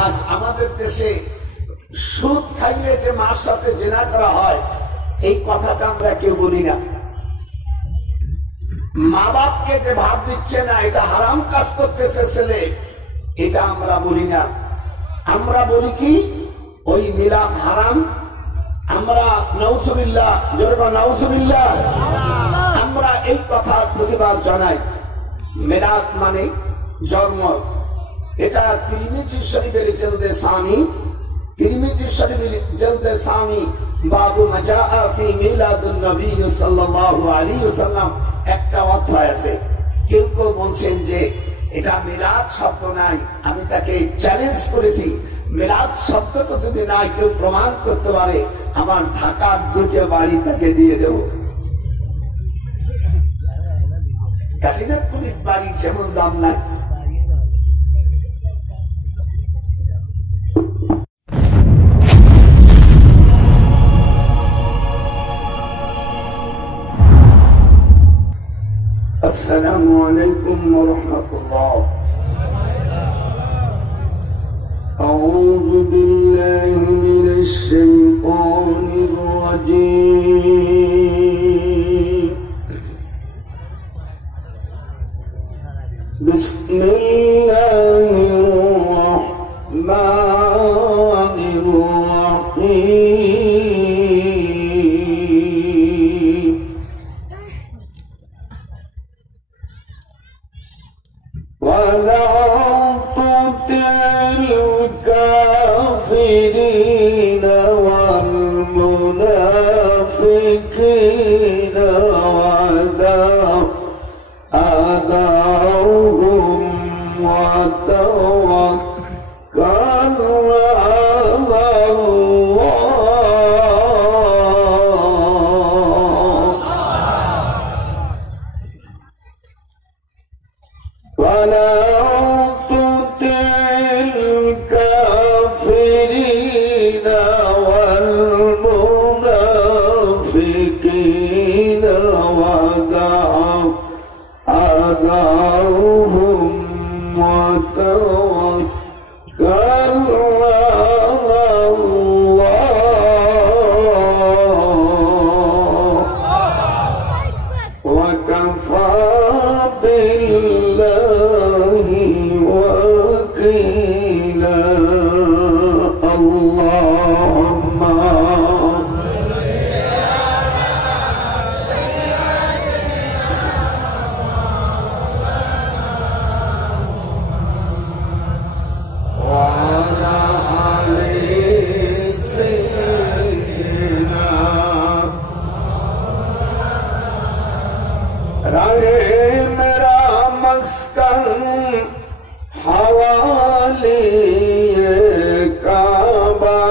আজ আমাদের দেশে সুদ খাইলে যে মার সাথে জেনা করা হয় এই কথাটা আমরা কেউ বলি না। মা বাপকে যে ভাব দিচ্ছে না, এটা হারাম কাজ করতেছে ছেলে, এটা আমরা বলি না। আমরা বলি কি ওই মিলাদ হারাম, আমরা নাউজুবিল্লাহ, যেরকম নাউজুবিল্লাহ, আমরা এই কথার প্রতিবাদ জানাই। মিলাদ মানে জন্ম, এটা তিরমিজি শরীফের জলদে সামি, তিরমিজি শরীফের জলদে সামি বাবু মাজাআ ফি মিলাদুন নবী সাল্লাল্লাহু আলাইহি ওয়াসাল্লাম একটা অধ্যায় আছে। কেউ কেউ বলছেন যে এটা মিলাদ শব্দ নাই। আমি তাকে চ্যালেঞ্জ করেছি, মিলাদ শব্দটা যদি নাই কেউ প্রমাণ করতে পারে, আমার ঢাকার দুটো বাড়ি তাকে দিয়ে দেব। কাশীনাথপুরের বাড়ি যেমন দাম নাই। السلام عليكم ورحمة الله. أعوذ بالله من الشيطان الرجيم. بسم الله الرحمن الرحيم. ولا تطع الكافرين والمنافقين ودعهم وتوكل على الله. ولا تطع الكافرين والمنافقين ودعهم وتوكل على الله. وكفى بالله وكيلا. اللهم وعلى آل سيدنا رہے میرا مسکن حوالی کعبہ،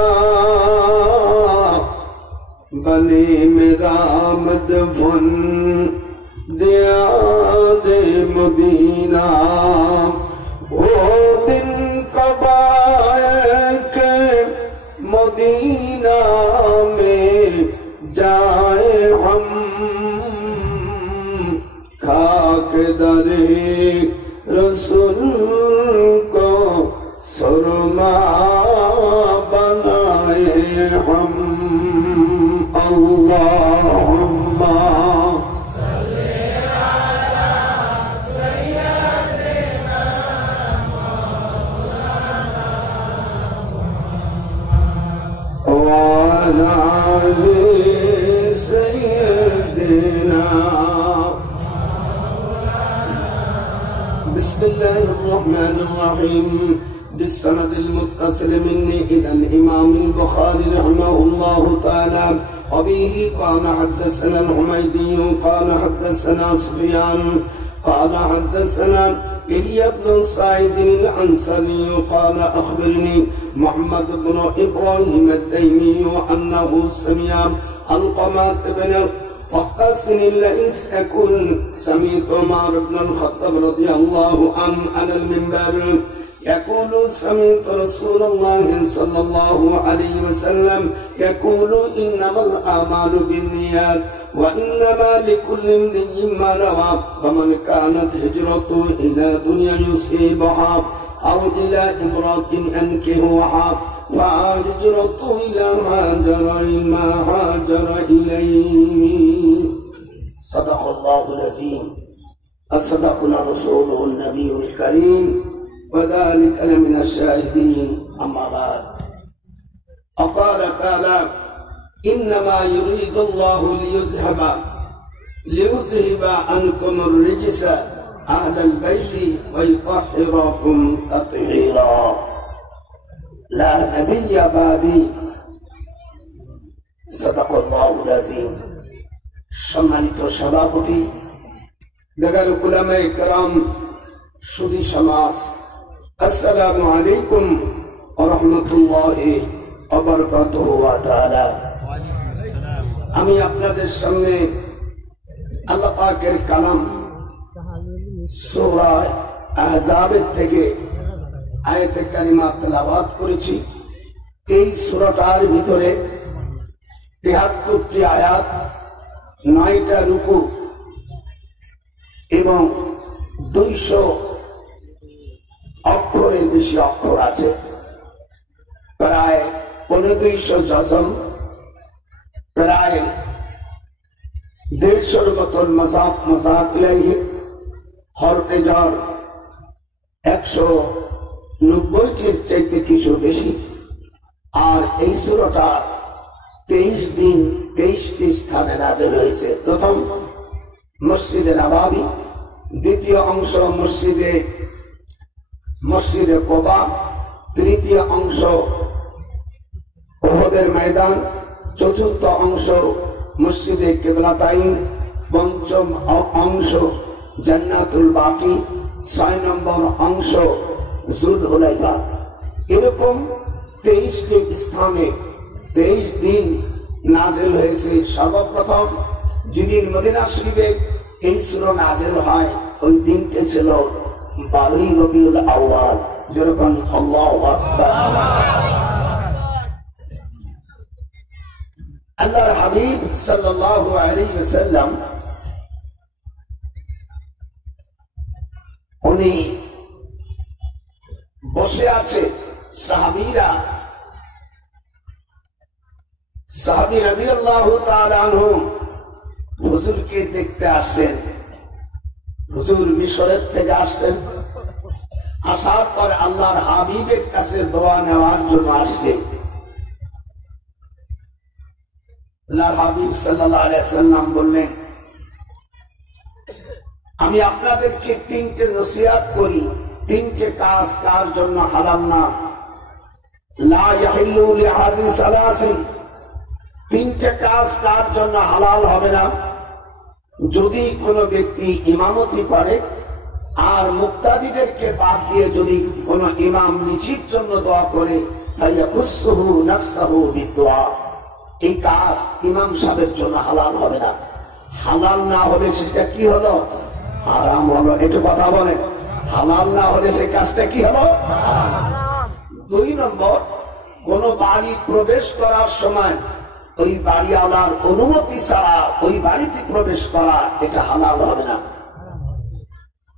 بنے میرا مدفن دیاد مدینہ. وہ دن کب آئے کہ مدینہ میں جائے ہم، خاک درے رسول کو سرما بنائے ہم. اللہم وعلى آل سيدنا. بسم الله الرحمن الرحيم. بالسند المتصل مني إلى الإمام البخاري رحمه الله تعالى. وبه قال حدثنا الحميدي قال حدثنا سفيان قال حدثنا إلي بن سعيد العنصري قال أخبرني محمد بن إبراهيم التيمي أنه سمع علقمة بن وقاص الليث يقول سمعت عمر بن الخطاب رضي الله عنه على المنبر يقول سمعت رسول الله صلى الله عليه وسلم يقول إنما الأعمال بالنيات وإنما لكل امرئ ما نوى. فمن كانت هجرته إلى دنيا يصيبها أو إلى امرأة أنكحوها فهجرته إلى ما هاجر إليه صدق الله العظيم وصدقنا رسوله النبي الكريم وذلك لمن الشاهدين أما بعد وقال تعالى إنما يريد الله ليذهب عنكم الرجس أهل البيت ويطهركم تطهيرا لا نبي بعدي صدق الله العظيم সম্মানিত সভাপতি, দেগার উলামায়ে কেরাম, সুধী সমাজ, আসসালামু আলাইকুম ওয়া রাহমাতুল্লাহি ওয়া বারাকাতুহু ওয়া তাআলা। আমি আপনাদের সামনে আল্লাহ পাকের কালাম সূরা আহজাবের থেকে আয়াতে কারিমা তেলাওয়াত করেছি। এই সূরাটার ভিতরে ৭৩টি আয়াত, ৯টা রুকু এবং ২০০ অক্ষরের বেশি অক্ষর আছে। প্রায় ২৫০ জজম, প্রায় ১৫০ মতন মজাক ইলাইহি, হরফে জ্বর ১৯০টির চাইতে কিছু বেশি। আর এই সূরাটা ২৩ দিন ২৩টি স্থানে নাযিল হয়েছে। প্রথম মসজিদে নববী, দ্বিতীয় অংশ মসজিদে কুবা, তৃতীয় অংশ উহুদের ময়দান, চতুর্থ অংশ মসজিদে কিবলাতাইন, পঞ্চম অংশ জান্নাতুল বাকি, ৬ নম্বর অংশ যুলহুলাইফা। এরকম ২৩টি স্থানে ২৩ দিন নাযিল হয়েছে। সর্বপ্রথম যেদিন মদিনা শরীফে এই সূরা নাযিল হয়, ওই দিনটি ছিল ১২ই রবিউল আউয়াল। যেরকম আল্লাহু আকবার। আল্লাহর হাবিব সাল্লাল্লাহু আলাইহি ওয়াসাল্লাম উনি বসে আছে, সাহাবী রাদিয়াল্লাহু তাআলা আনহুম হুজুরকে দেখতে আসছেন। হুজুর মিশরের থেকে আসছেন, আসার পর আল্লাহর হাবিবের কাছে দোয়া নেওয়ার জন্য আসছে। আল্লাহর হাবিব সাল্লাল্লাহু আলাইহি ওয়াসাল্লাম বললেন, আমি আপনাদেরকে ৩টে নসিহত করি, ৩টে কাজ কার জন্য হারাম না। লা ইয়াহিল্লু লিআহাদিন সালাসিন, ৩টে কাজ কার জন্য হালাল হবে না। যদি কোনো ব্যক্তি ইমামতি করে আর মুক্তাদিদেরকে বাদ দিয়ে যদি কোনো ইমাম নিচির জন্য দোয়া করে, ফায়াকুসসুহু নাফসাহু বিদুআ, এই কাজ ইমাম সাহেবের জন্য হালাল হবে না। হালাল না হলে সেটা কি হলো? হারাম হলো। একটু কথা বলেন, হালাল না হলে সেই কাজটা কি হলো? ২ নম্বর, কোন বাড়ি প্রবেশ করার সময় ওই বাড়িওয়ালার অনুমতি ছাড়া ওই বাড়িতে প্রবেশ করা, এটা হালাল হবে না।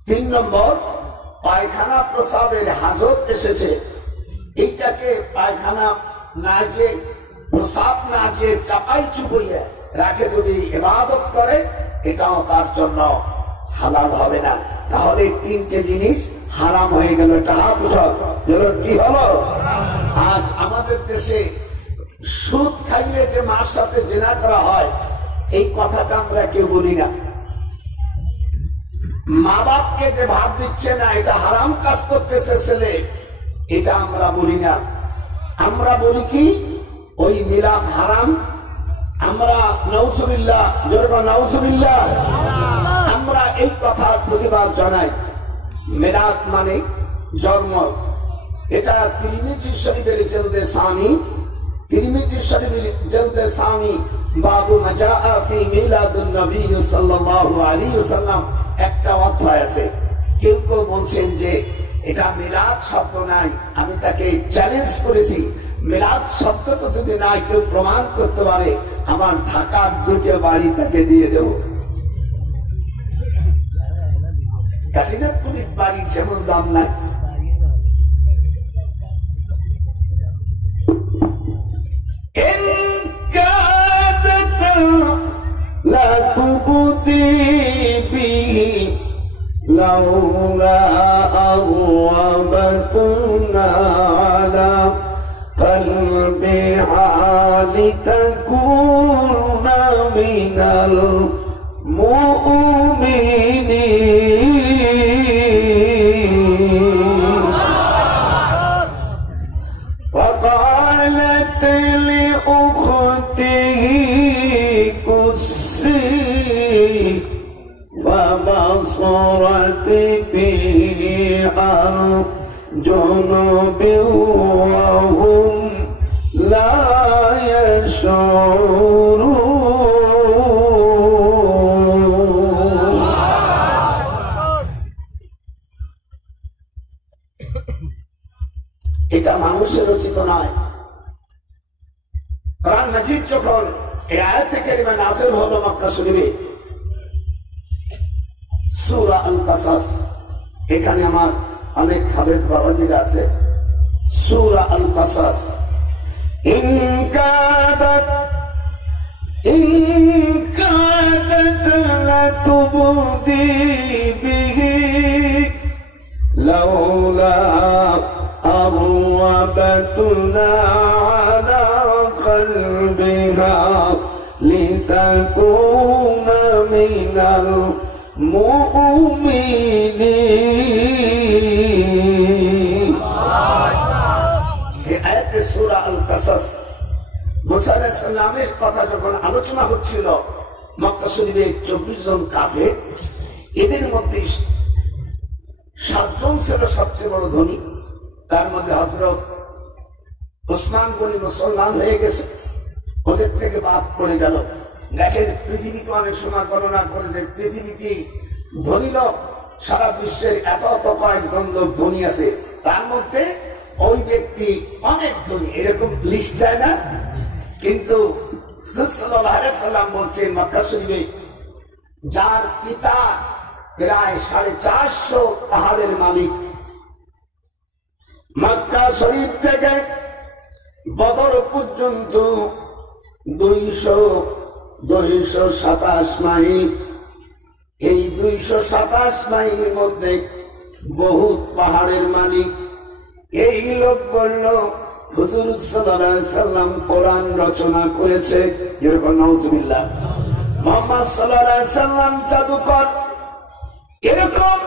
৩ নম্বর, পায়খানা প্রস্রাবের হাজত এসেছে, এইটাকে পায়খানা না যে প্রস্রাব না যে চাপাই চুপাইয়া রাখে যদি ইবাদত করে, এটাও তার জন্য হালাল হবে না। তাহলে ৩টে জিনিস হারাম হয়ে গেল। এটা হাত উঠাও, কি হলো? আজ আমাদের দেশে সুদ খাইলে যে মার সাথে জেনা করা হয়, এই কথাটা আমরা কেউ বলি না। মা বাপকে যে ভাত দিচ্ছে না, এটা হারাম কাজ করতেছে ছেলে, এটা আমরা বলি না। আমরা বলি কি, ওই মিলাদ হারাম। আমরা নাউজুবিল্লাহ, যেরকম নাউজুবিল্লাহ, আমরা এই কথার প্রতিবাদ জানাই। মিলাদ মানে জন্ম। এটা তিরমিজি শরীফের জলদে সামি, তিরমিজি শরীফের জলদে সামি বাবু মা জাআ ফি মিলাদুন নবী সাল্লাল্লাহু আলাইহি ওয়াসাল্লাম একটা অধ্যায় আছে। কেউ কেউ বলছেন যে এটা মিলাদ শব্দ নাই। আমি তাকে চ্যালেঞ্জ করেছি, মিলাদ শব্দ তো যদি নাই কেউ প্রমাণ করতে পারে, আমার ঢাকার 2টা বাড়ি তাকে দিয়ে দেব। কাশীনাথপুরীর বাড়ি যেমন দাম নাই, لولا أربتنا على قلبها لتكون من المؤمنين وقالت لأخته قصي فبصرت به عن جنب وهم لا يشعرون এটা মানুষের রচিত নয়। কোরআন মাজিদ যখন এই আয়াতে কারিমা নাযিল হলো মক্কা শরীফে সূরা আল কাসাস, এখানে আমার অনেক হাদিস বাবাজিরা আছে। সূরা আল কাসাস ইন কাদাত লাতুবদি বিহি লাউলা أربتنا على قلبها لتكون من المؤمنين এই আয়াতে সূরা আল কাসাস মুসা আলাইহিস সালামের কথা যখন আলোচনা হচ্ছিল, মক্কা শরীফে 24 জন কাফের, এদের মধ্যে 7 জন ছিল সবচেয়ে বড় ধনী। তার মধ্যে হযরত উসমান গনি মুসলমান হয়ে গেছে, ওদের থেকে বাদ পড়ে গেল। দেখেন পৃথিবীতে অনেক সময় গণনা করে যে পৃথিবীতে ধনী লোক সারা বিশ্বের এত কয়েকজন লোক ধনী আছে, তার মধ্যে ওই ব্যক্তি অনেক ধনী, এরকম লিস্ট দেয় না। কিন্তু সাল্লাল্লাহু আলাইহি সাল্লাম বলছেন মক্কা শরীফে যার পিতা প্রায় 450 পাহাড়ের মালিক, মক্কা শরীফ থেকে বদর পর্যন্ত 227 মাইল। এই 227 মাইলের মধ্যে বহুত পাহাড়ের মালিক। এই লোক বলল হুজুর সাল্লাল্লাহু আলাইহি সাল্লাম কোরআন রচনা করেছে, যেরকম নাউজুবিল্লাহ, মুহাম্মদ সাল্লাল্লাহু আলাইহি সাল্লাম জাদুকর, এরকম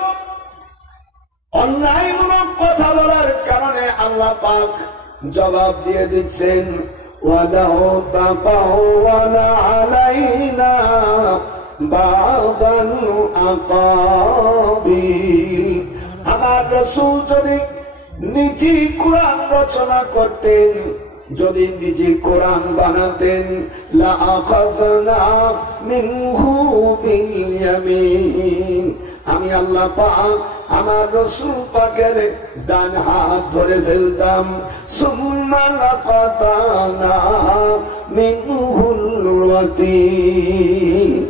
অন্যায়মূলক কথা বলার কারণে আল্লাহ পাক জবাব দিয়ে দিচ্ছেন ওয়ালাউ তাকাওয়ালা আলাইনা বাদান আকাবিল। আমার রাসূল যদি নিজে কোরআন রচনা করতেন, যদি নিজে কোরআন বানাতেন, লা আখাযনা মিনহু বিল ইয়ামিন, আমি আল্লাহ পাক আমার রাসূল পাকের ডান হাত ধরে ফেলতাম। সুম্মা লাকাতানা মিনহুল ওয়াতিন,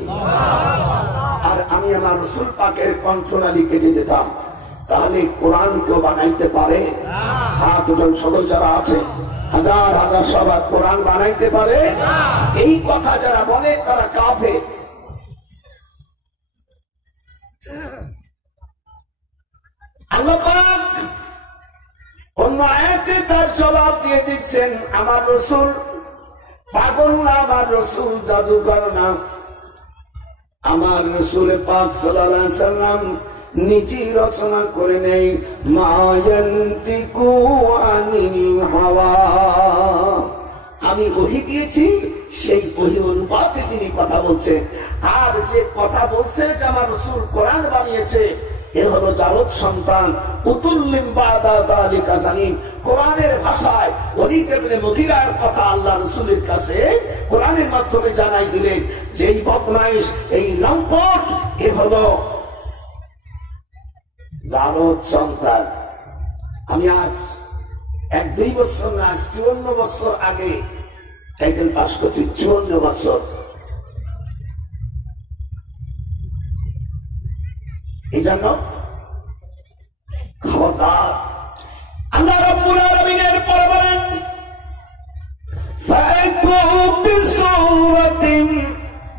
আর আমি আমার রাসূল পাকের কণ্ঠনালী কেটে দিতাম। তাহলে কোরআন কেউ বানাইতে পারে? হাত উঠান সকল যারা আছে, হাজার হাজার সবার কোরআন বানাইতে পারে? এই কথা যারা বলে তারা কাফের। আল্লাহ পাক অন্য আয়াতে তার জবাব দিয়ে দিচ্ছেন আমার রাসূল পাগল না, আমার রাসূল জাদুকর না। আমার রাসূল পাক সাল্লাল্লাহু আলাইহি সাল্লাম নিজে রচনা করে নেই। মা ইয়ান্তিকু আনিল হাওয়া, আমি ওহী দিয়েছি, সেই ওহী অনুপাতে তিনি কথা বলছেন। আর যে কথা বলছে যে আমার রাসূল কোরআন বানিয়েছে, এ হলো জারদ সন্তান উতুল্লিম বাদা যালিকা জানিম। কোরআনের ভাষায় ওলীদ ইবনে মুগীরার কথা আল্লাহ রাসূলের কাছে কোরআনের মাধ্যমে জানাই দিলেন যে এই বদমাইশ, এই লম্পট, এ হলো জারদ সন্তান। আমি আজ 1-2 বছর না, 54 বছর আগে টাইটেল পাস করছি, 54 বছর। এই জন্য খবরদার, আল্লাহ রাব্বুল আলামিনের পর বলেন ফা'তু বিসূরাতিন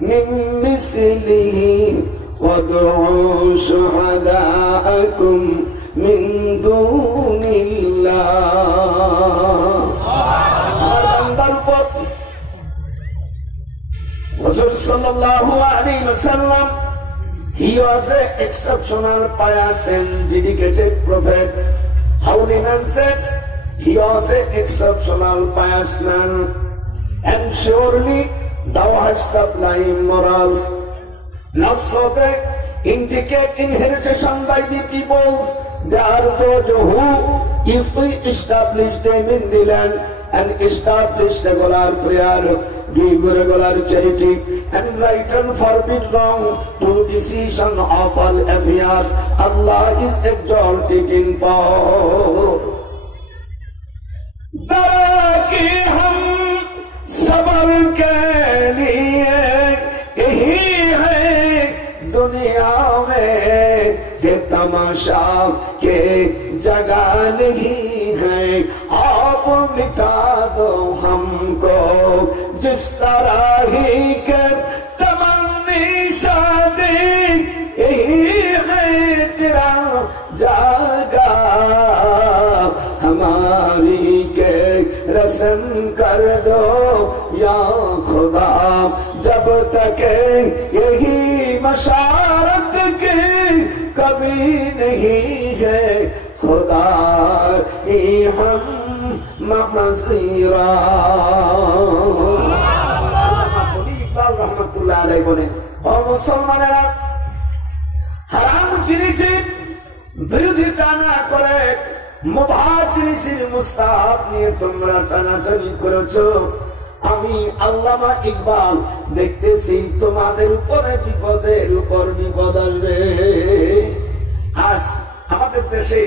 মিন মিসলিহি وادعوا شهداءكم من دون الله Rasul sallallahu alaihi wasallam, he was an exceptional, pious and dedicated prophet. Holy man says he was an exceptional, pious man, and surely thou hast sublime morals. Not so they indicate inheritance by the people. They are those who, if we establish them in the land and establish regular prayer, give regular charity, and right and forbid wrong, to decision of all affairs, Allah is exalted in power. Daraki hum sabar ke liye yahi hai duniya mein ke tamasha ke jagah nahi hai. Aap mita do humko جس طرح ہی کر تمنی شادی یہی ہے تیرا جاگا ہماری کے رسم کر دو یا خدا جب تک یہی مشارت کی کبھی نہیں ہے خدا ہی ہم محضیرہ. রহমতুল্লাহ আলাইহি বলেন, ও মুসলমানেরা, হারাম জিনিসের বিরোধিতা না করে মুবাহ জিনিসের মুস্তাহাব নিয়ে তোমরা টানাটানি করেছো। আমি আল্লামা ইকবাল দেখতেছি তোমাদের উপরে বিপদের উপর বিপদ আসবে। আজ আমাদের দেশে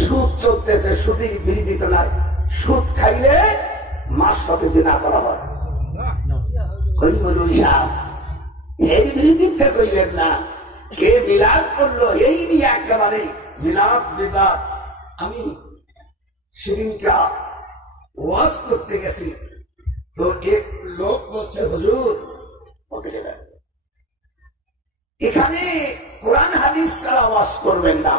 সুদ চলতেছে, সুদের বিরোধিতা নাই। সুদ খাইলে মার সাথে জিনা করা হয়। এই বিরোধিতা কইলেন না, কে মিলাদ করলো এই নিয়ে একেবারে মিলাদ বেদাত। আমি সেদিনকে ওয়াজ করতে গেছি, তো এক লোক বলছে হুজুর এখানে কোরআন হাদিস ছাড়া ওয়াজ করবেন না।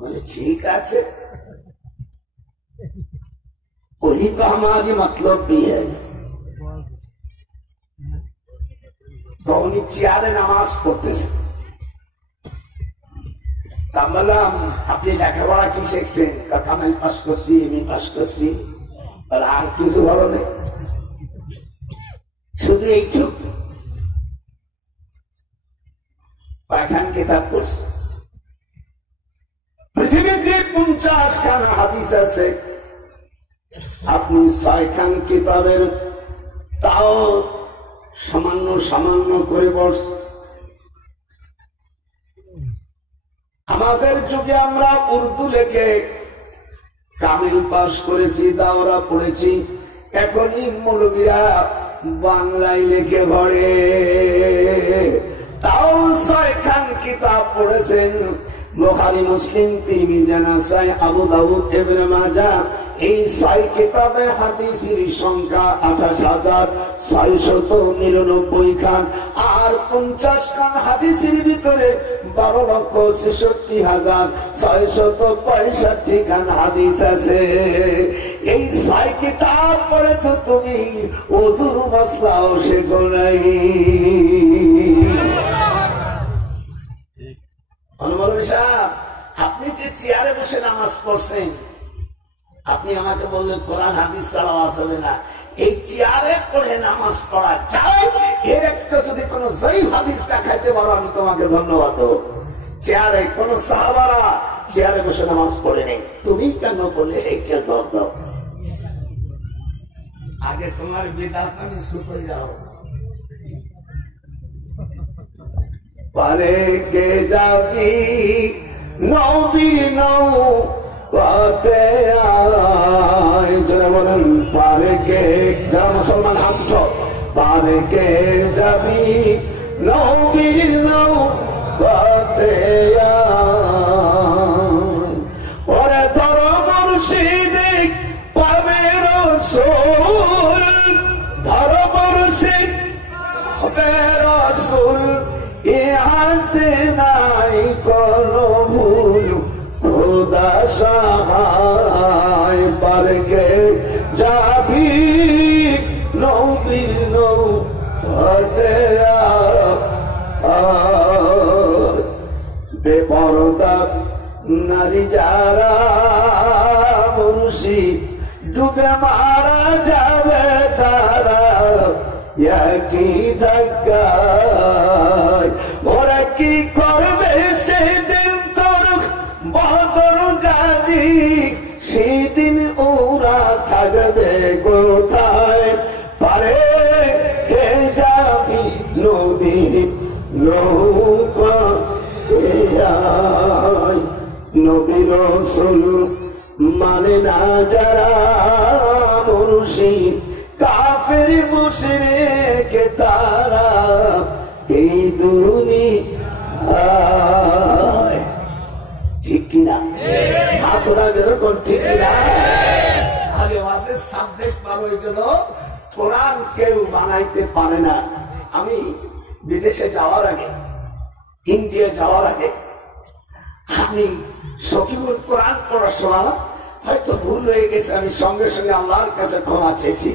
বলে ঠিক আছে, वही तो हमारी मतलब भी है। तो उन्हीं चियारे नमाज पढ़ते थे। तब बलम अपनी लेखापढ़ा की শিখছেন? কাকা আমি পাস করছি, আমি পাস করছি, আর আর কিছু ভালো নেই, শুধু এইটুক পায়খান কিতাব পড়ছে। পৃথিবীতে 50 খানা হাদিস আছে, আপনি 6 খান কিতাবের তাও সামান্য সামান্য করে বসে। আমাদের যুগে আমরা উর্দু লেখে কামিল পাস করেছি, দাওরা পড়েছি, এখনই মৌলবীরা বাংলায় লিখে ভরে। তাও 6 খান কিতাব পড়েছেন, বুখারী, মুসলিম, তিরমিজি, নাসাই, আবু দাউদ, ইবনে মাজাহ। এই 6 কিতাবে হাদিসের সংখ্যা 28,699 খান, আর 50 খান হাদিসের ভিতরে 12,66,665 খান হাদিস আছে। এই 6 কিতাব পড়ে তো তুমি ওযুর মাসলাও শেখো নাই। আপনি যে চেয়ারে বসে নামাজ পড়ছেন, আপনি আমাকে বললেন কোরআন হাদিস ছাড়া আসবে না। এই চেয়ারে পড়ে নামাজ পড়া চাই, এর একটা যদি কোন জয়ী হাদিসটা খাইতে পারো আমি তোমাকে ধন্যবাদ দেব। চেয়ারে কোন সাহাবারা চেয়ারে বসে নামাজ পড়ে নেই, তুমি কেন বলে এইটা জব দাও? আগে তোমার বিদাত আমি ছুটে যাও। পারে কে যাবি নবী নৌ পাতে আয়, যারা বলেন পারে কে, যারা মুসলমান হাত উঠো, পারে কে যাবি নবী নৌ পাতে আয়, ওরে তোর মুর্শিদ পাবে রাসূল, ধর মুর্শিদ পাবে রাসূল। তাতে নাই কোনো ভুল খোদা সহায় পারকে যাবি নবীর নৌতে বেপরদা নারী যারা মুর্শি ডুবে মারা যাবে তারা কি ধাক্কায় ওরা কি করবে সেদিন তোর বদর গাজী সেদিন ওরা থাকবে কোথায় পারে হে যাবি নদী নৌকা নবী রাসূল মানে না যারা মুর্শিদ কাফের মুশরিক তারা এই দুনিয়ায় ঠিক কিনা আপনারা যেরকম ঠিক কিনা আগে ওয়াজের সাবজেক্ট ভালো হয়ে গেল কোরআন কেউ বানাইতে পারে না আমি বিদেশে যাওয়ার আগে ইন্ডিয়া যাওয়ার আগে আমি সকিবুল কোরআন পড়ার সময় হয়তো ভুল হয়ে গেছে আমি সঙ্গে সঙ্গে আল্লাহর কাছে ক্ষমা চেয়েছি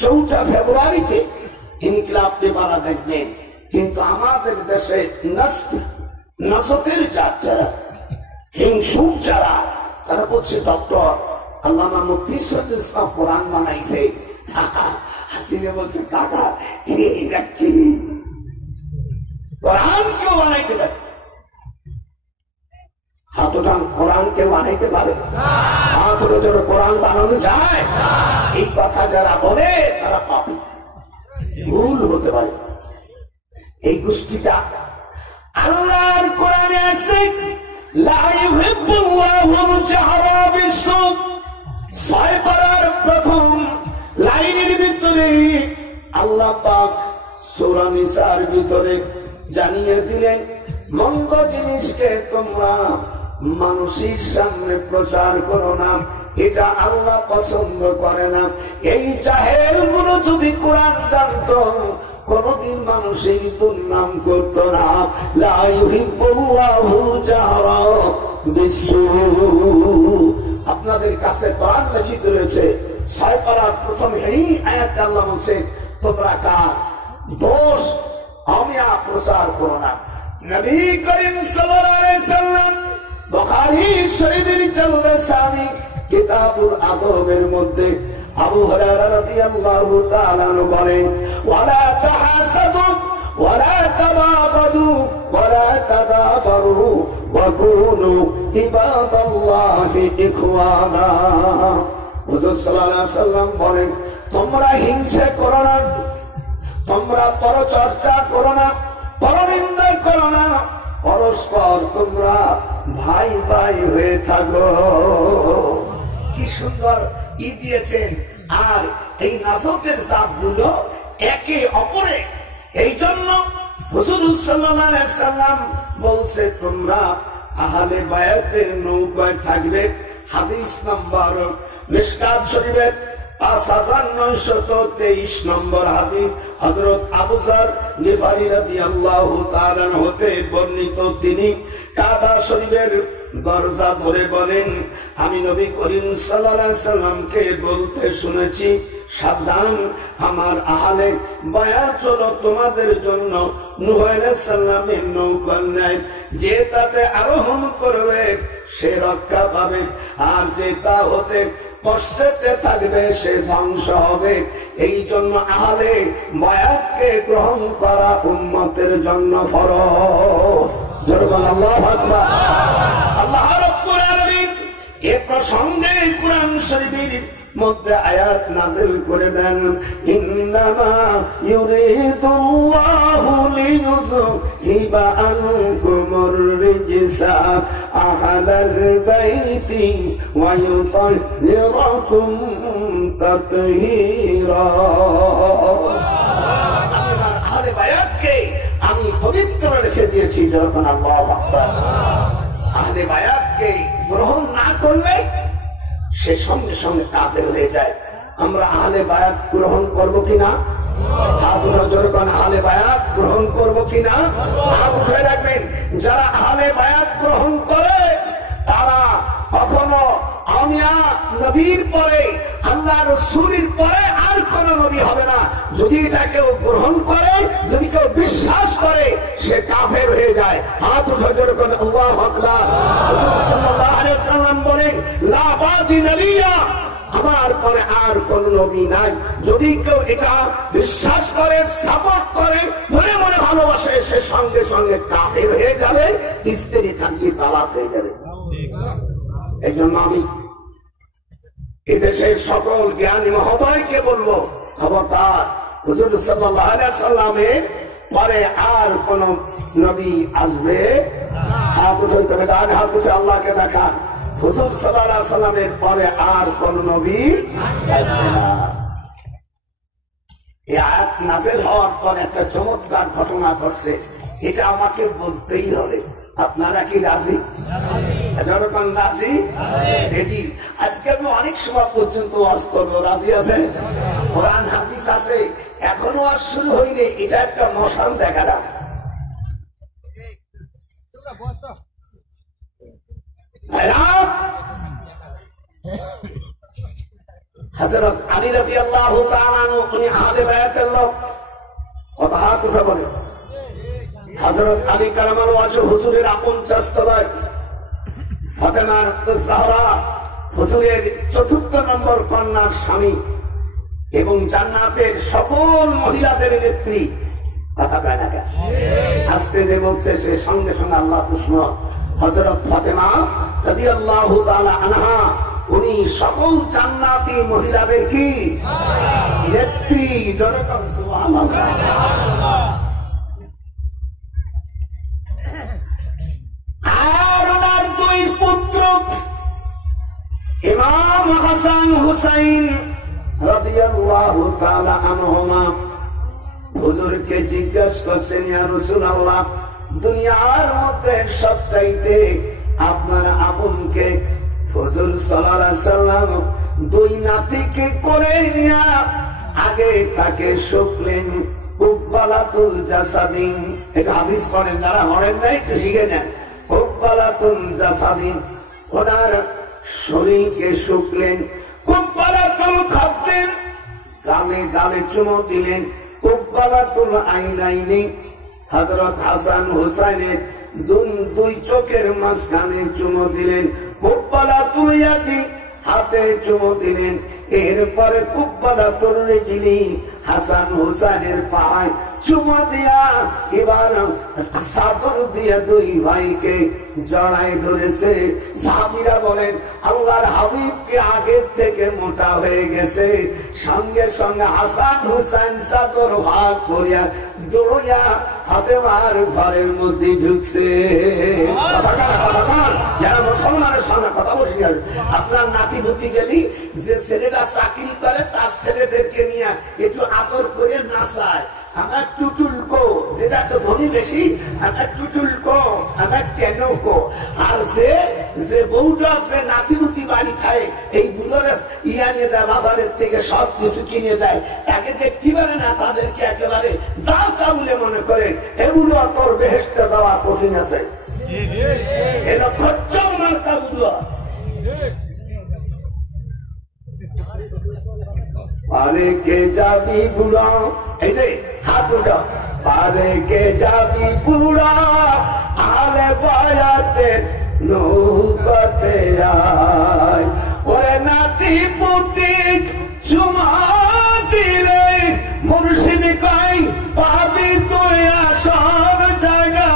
4 ফেব্রুয়ারিতে ইনকিলাব দিবানা দেখবেন কিন্তু আমাদের দেশে নাসতের যারা হিংসুক যারা তারা বলছে ডক্টর আল্লামা মুফতি সৈয়দ ইসলাম কোরআন বানাইছে হাসিনে বলছে কাকা এরা কি কোরআন কেউ বানাইতে পারে হাতটান কোরআন কেউ বানাইতে পারে হাত জন্য কোরআন বানানো যায় এই কথা যারা বলে তারা পাপী ভুল হতে পারে এই গোষ্ঠীটা আল্লাহর কোরআনে আছে লা ইউহিব্বুল্লাহুল জাহরা বিসসু 6 পারার প্রথম লাইনের ভিতরে আল্লাহ পাক সূরা নিসার ভিতরে জানিয়ে দিলেন মন্দ জিনিসকে তোমরা মানুষের সামনে প্রচার করো না এটা আল্লাহ পছন্দ করে না এই জাহেল গুলো যদি কোরআন জানতো কোনদিন মানুষের দুর্নাম করত না লা ইউহিব্বুল্লাহু জাহরা বিসসু আপনাদের কাছে কোরআন মজিদ রয়েছে 6 পারার প্রথম এই আয়াতে আল্লাহ বলছে তোমরা কার দোষ আমি প্রচার করো না নবী করিম সাল্লাল্লাহু আলাইহি সাল্লাম বুখারী শরীফের চলসানি কিতাবুল আদবের মধ্যে আবু হুরায়রা রাদিয়াল্লাহু তাআলা বলেন ওয়ালা তাহাসাদু ওয়ালা তাবাগাদু ওয়ালা তাদাবারু ওয়া কুনু ইবাদাল্লাহি ইখওয়ানা হুজুর সাল্লাল্লাহু আলাইহি সাল্লাম বলেন তোমরা হিংসা করো না তোমরা পরচর্চা করো না পরনিন্দা করো না পরস্পর তোমরা ভাই ভাই হয়ে থাকো কি সুন্দর ই দিয়েছেন আর এই নাসতের জাতগুলো একে অপরে এই জন্য হুজুর সাল্লাল্লাহু আলাইহি সাল্লাম বলছে তোমরা আহলে বায়াতের নৌকায় থাকবে হাদিস নাম্বার মিশকাত শরীফের 5923 নম্বর হাদিস হযরত আবু যর গিফারী রাদিয়াল্লাহু তাআলা হতে বর্ণিত তিনি কাবা শরীফের দরজা ধরে বলেন আমি নবী করিম সাল্লাল্লাহু আলাইহি সাল্লামকে বলতে শুনেছি সাবধান আমার আহলে বায়াত হলো তোমাদের জন্য নূহ আলাইহিস সালামের নৌকার ন্যায় যে তাতে আরোহণ করবে সে রক্ষা পাবে আর যে তা হতে পশ্চাতে থাকবে সে ধ্বংস হবে এই জন্য আহলে বায়াতকে গ্রহণ করা উম্মতের জন্য ফরজ জোরবান আল্লাহু আকবার আল্লাহ রাব্বুল আলামিন এই প্রসঙ্গে কুরআন শরীফের মধ্যে আয়াত নাযিল করে দেন ইন্নামা ইউরিদুল্লাহু লিইয়ুযহিবা আনকুমুর রিজসা আহলাল বাইতি ওয়া ইউতাহহিরাকুম তাতহীরা আহলে বায়াতকে আমি পবিত্র রেখে দিয়েছি যখন আল্লাহু আকবার আহলে বায়াতকে গ্রহণ না করলে সে সঙ্গে সঙ্গে কাফের হয়ে যায় আমরা আহলে বায়াত গ্রহণ করব কিনা? হাত জোরকান আহলে বায়াত গ্রহণ করব কিনা? হাত উঠে রাখবেন। যারা আহলে বায়াত গ্রহণ করে তারা কখনো আমিয়া নবীর পরে, আল্লাহ রাসূলের পরে আর কোন নবী হবে না। যদি এটা কেউ গ্রহণ করে, যদি কেউ বিশ্বাস করে, সে কাফের হয়ে যায়। হাত উঠে জোরে করে আল্লাহু আকবার। রাসূল সাল্লাল্লাহু আলাইহি ওয়াসাল্লাম বলেন, লা বাদি নবিয়্যা, আমার পরে আর কোন নবী নাই। যদি কেউ এটা বিশ্বাস করে, সাপোর্ট করে, মনে মনে ভালোবাসে, সে সঙ্গে সঙ্গে কাফের হয়ে যাবে, স্ত্রী থাকলে তালাক হয়ে যাবে। এই জন্য আমি এদেশের সকল জ্ঞানী মহোদয়কে বলবো, খবরদার, হুজুর সাল্লাল্লাহু আলাইহি সাল্লামের পরে আর কোন নবী আসবে? হাত উঠাইতে হবে, ডান হাত উঠে আল্লাহকে দেখান। হুজুর সাল্লাল্লাহু আলাইহি সাল্লামের পরে আর কোন নবী আসবে না। এই আয়াত নাযিল হওয়ার পর একটা চমৎকার ঘটনা ঘটছে, এটা আমাকে বলতেই হবে। আপনারা কি রাজি? যখন রাজি রেডি। আজকে আমি অনেক সময় পর্যন্ত ওয়াজ করবো, রাজি আছে? কোরআন হাদিস আছে, এখনো ওয়াজ শুরু হয়নি। এটা একটা মশান দেখালাম। হযরত আলী রাদিয়াল্লাহু তাআলা আনহু, উনি আহলে বায়াতের লোক। কথা হাত উঠে বলে, হযরত আলী কারামাল্লাহু ওয়াজহু হুজুরের আপন চাচা ভাই, ফাতেমা জাহরা হুজুরের ৪র্থ নম্বর কন্যার স্বামী এবং জান্নাতের সকল মহিলাদের নেত্রী। কথা কয় না কেন? আজকে যে বলছে সে সঙ্গে সঙ্গে আল্লাহ কৃষ্ণ। হযরত ফাতেমা রাদিয়াল্লাহু তাআলা আনহা, উনি সকল জান্নাতি মহিলাদের কি নেত্রী। জোরে বল সুবহানাল্লাহ। আর ওনার দুই পুত্র ইমাম হাসান হুসাইন রাদিয়াল্লাহু তাআলা আনহুমা হুজুরকে জিজ্ঞাসা করছেন, ইয়া রাসূলুল্লাহ, দুনিয়ার মধ্যে সবচাইতে আপনার আপনকে? হুজুর সাল্লাল্লাহু আলাইহি সাল্লাম দুই নাতিকে করে নিয়া আগে তাকে শুকলেন উকবালাতুল জাসাদিন। এটা হাদিস পড়েন, যারা পড়েন নাই একটু শিখে নেন। উকবালাতুল জাসাদিন, ওনার শরীরকে শুকলেন। উকবালাতুল খাদ্দিন, গালে গালে চুমো দিলেন। উকবালাতুল আইনাইনি, হযরত হাসান হুসাইনের দুই চোখের মাঝখানে চুমো দিলেন। উকবালাতুল ইয়াদি, হাতে চুমো দিলেন। এরপরে কুব্বালাতুল রিজলি, হাসান হুসাইনের পায়ে চুমো দিয়া এবার চাদর দিয়া দুই ভাইকে জড়াই ধরেছে। সাহাবীরা বলেন, আল্লাহর হাবিবকে আগের থেকে মোটা হয়ে গেছে। সঙ্গে সঙ্গে হাসান হুসাইন চাদর ভাগ করিয়া দৌড়িয়া ফাতেমার ঘরের মধ্যে ঢুকছে। যারা মুসলমানের সামনে কথা বলি, আপনার নাতি ভুতি গেলি যে ছেলেটা চাকরি করে তার ছেলেদেরকে নিয়ে একটু আদর করে নাচায়, আমার টুটুল কো, যেটা তো ধনী বেশি, আমার টুটুল কো, আমার কেন কো। আর যে বউটা আছে নাতিভুতি বাড়ি খায়, এই বুলোরে ইয়া নিয়ে দেয়, বাজারের থেকে সব কিছু কিনে দেয়, তাকে দেখতে পারে না, তাদেরকে একেবারে যাও চাউলে মনে করে। এগুলো তোর বেহেশতে দেওয়া কঠিন আছে, এটা খরচা মার্কা বুঝলো। পারে কে যাবি বুড়া, এই যে হাত উঠা, পারে কে যাবি বুড়া, আলে বায়াতে নৌকাতে আয়। ওরে নাতি পুতি চুমা দিলে মুর্শিদ কই পাবি তুই আসার জায়গা।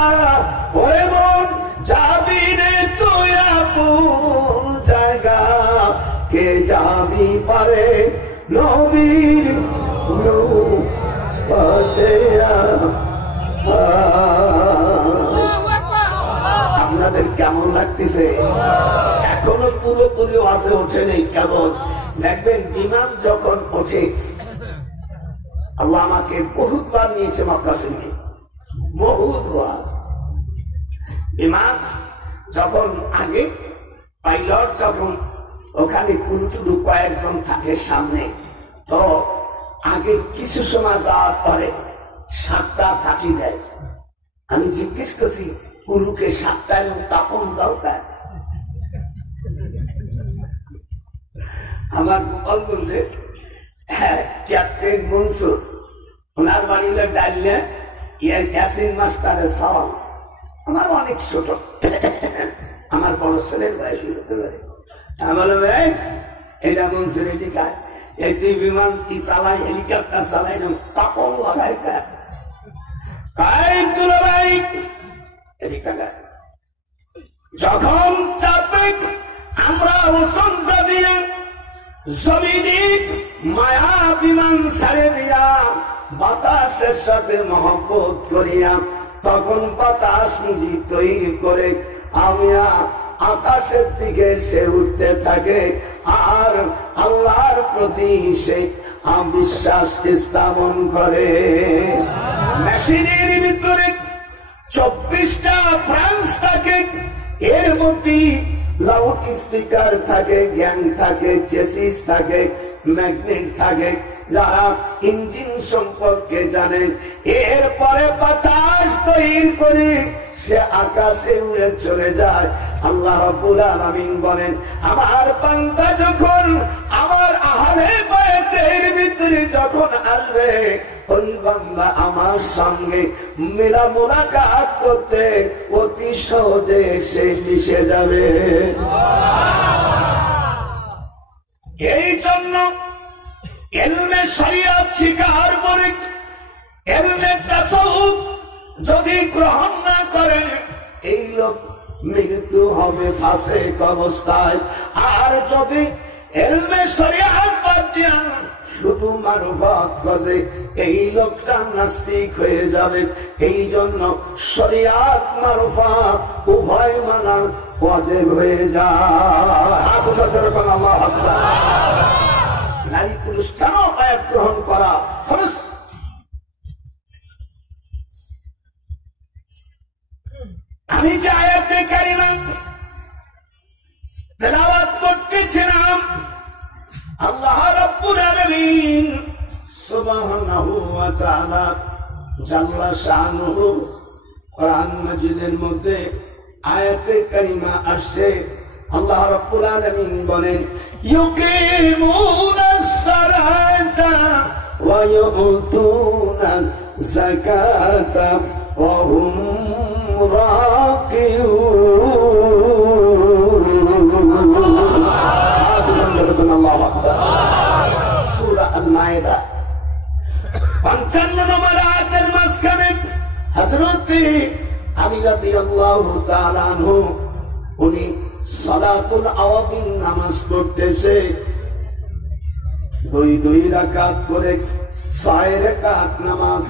ওরে মন যাবি রে তুই আপন জায়গা, কে যাবি পারে নবীর নৌকাতে আয়। আপনাদের কেমন লাগতেছে? এখনো পুরোপুরি ওয়াজে ওঠে নেই। কেমন দেখবেন বিমান যখন ওঠে, আল্লাহ আমাকে বহুতবার নিয়েছে মক্কা শরীফে, বহুতবার। বিমান যখন আগে পাইলট যখন ওখানে কুরুটুরু কয়েকজন থাকে সামনে, তো আগে কিছু সময় যাওয়ার পরে 7টা চাকি দেয়। আমি জিজ্ঞেস করছি গুরুকে 7টায় তাপন দরকার। আমার গোপাল বলছে হ্যাঁ, ক্যাপ্টেন মনসুর ওনার বাড়ি হলে ডাইলে ইয়াসিন মাস্টারের সওয়াল। আমার অনেক ছোট, আমার বড় ছেলের বয়স হতে পারে। আমার এটা মনসুর এদিকে একটি বিমান কি চালাই, হেলিকপ্টার চালাই না, তাপন লাগাই যখন চাপে আমরা ওসনটা দিয়ে জমিনিক মায়া বিমান ছেড়ে দিয়া বাতাসের সাথে মহব্বত করিয়া তখন বাতাস নিজে তৈরি করে আমিয়া আকাশের দিকে সে উঠতে থাকে আর আল্লাহর প্রতি সে বিশ্বাস স্থাপন করে। মেশিনের ভিতরে 24টা ফ্রান্স থাকে, এর মধ্যে লাউড স্পিকার থাকে, জ্ঞান থাকে, চেসিস থাকে, ম্যাগনেট থাকে, যারা ইঞ্জিন সম্পর্কে জানেন। এরপরে বাতাস তৈরি করে সে আকাশে উড়ে চলে যায়। আল্লাহ রাব্বুল আলামিন বলেন আমার বান্দা যখন আমার আহলে বায়তের ভিতরে যখন আসবে ওই বান্দা আমার সঙ্গে মেলা মুলাকাত করতে অতি সহজে সে মিশে যাবে। এই জন্য ইলমে শরিয়ত শিখার পরে ইলমে তাসাউফ যদি গ্রহণ না করেন এই লোক মৃত্যু হবে ফাসিক অবস্থায়। আর যদি ইলমে শরিয়ত বাদ দিয়ে শুধু মারফত করে এই লোকটা নাস্তিক হয়ে যাবে। এই জন্য শরিয়ত মারফত উভয় মানা ওয়াজিব হয়ে যায়। আল্লাহু আকবার। নারী পুরুষ কেন আয়াত গ্রহণ করা ফরজ? আমি যে আয়াতে কারিমা তেলাওয়াত করতেছিলাম আল্লাহ রাব্বুল আলামিন সুবহানাহু ওয়া তাআলা জাল্লা শানুহু কোরআন মাজিদের মধ্যে আয়াতে কারিমা আসছে। আল্লাহ রাব্বুল আলামিন বলেন ইউকিমুনাস সালাতা ওয়া ইউতুনাজ যাকাতা ওয়া হুম সূরা আল-মাইদা 55 নম্বর আয়াতের মাঝখানে হযরত আলী রাদিয়াল্লাহু তাআলা আনহু উনি সালাতুল আওয়াবিন নামাজ পড়তেছে। 2 রাকাত করে 6 রাকাত নামাজ।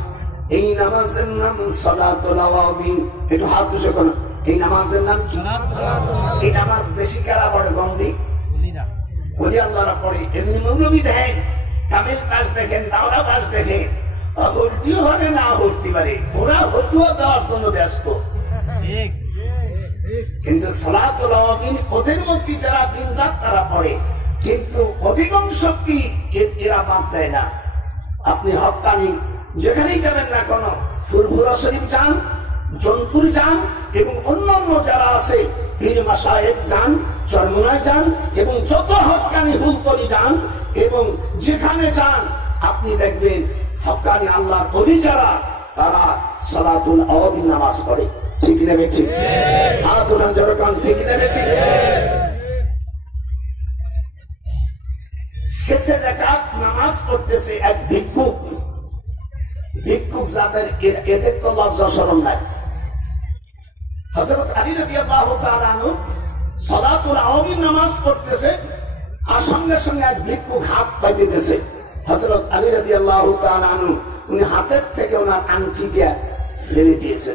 এই নামাজের নাম সালাতুল আওয়াবিন। একটু হাত উঁচু করুন। এই নামাজের নাম কি? এই নামাজ বেশি কারা পড়ে? গন্ডি বলি আল্লাহরা পড়ে। এমনি মৌলবী দেখেন, কামিল পাশ দেখেন, দাওরা পাশ দেখেন, ভর্তিও হবে না ভর্তি পারে, ওরা হতুয়া দেওয়ার জন্য ব্যস্ত। কিন্তু সালাতুল আওয়াবিন ওদের মধ্যে যারা দিন রাত তারা পড়ে, কিন্তু অধিকাংশ কি এরা বাদ দেয় না। আপনি হক্কানি যেখানেই যাবেন না কেন, ফুরফুরা শরীফ যান, জনপুর যান এবং অন্যান্য যারা আছে পীর মাশায়েখ যান, চরমোনায় যান এবং যত হক্কানি হুলতলি যান এবং যেখানে যান আপনি দেখবেন হক্কানি আল্লাহর ওলি যারা তারা সালাতুল আওয়াবিন নামাজ পড়ে। ঠিক নেবে? ঠিক হাতুনা জরকান ঠিক নেবে? ঠিক। শেষে রাকাত নামাজ পড়তেছে এক ভিক্ষুক। ভিক্ষুক জাতের এদের তো লজ্জা শরম নাই। হযরত আলী রাদিয়াল্লাহু তাআলা আনহু সালাতুল আওয়াবিন নামাজ পড়তেছে আর সঙ্গে সঙ্গে এক ভিক্ষুক হাত পাইতেছে। হযরত আলী রাদিয়াল্লাহু তাআলা আনহু উনি হাতের থেকে ওনার আংটিটা ফেলে দিয়েছে।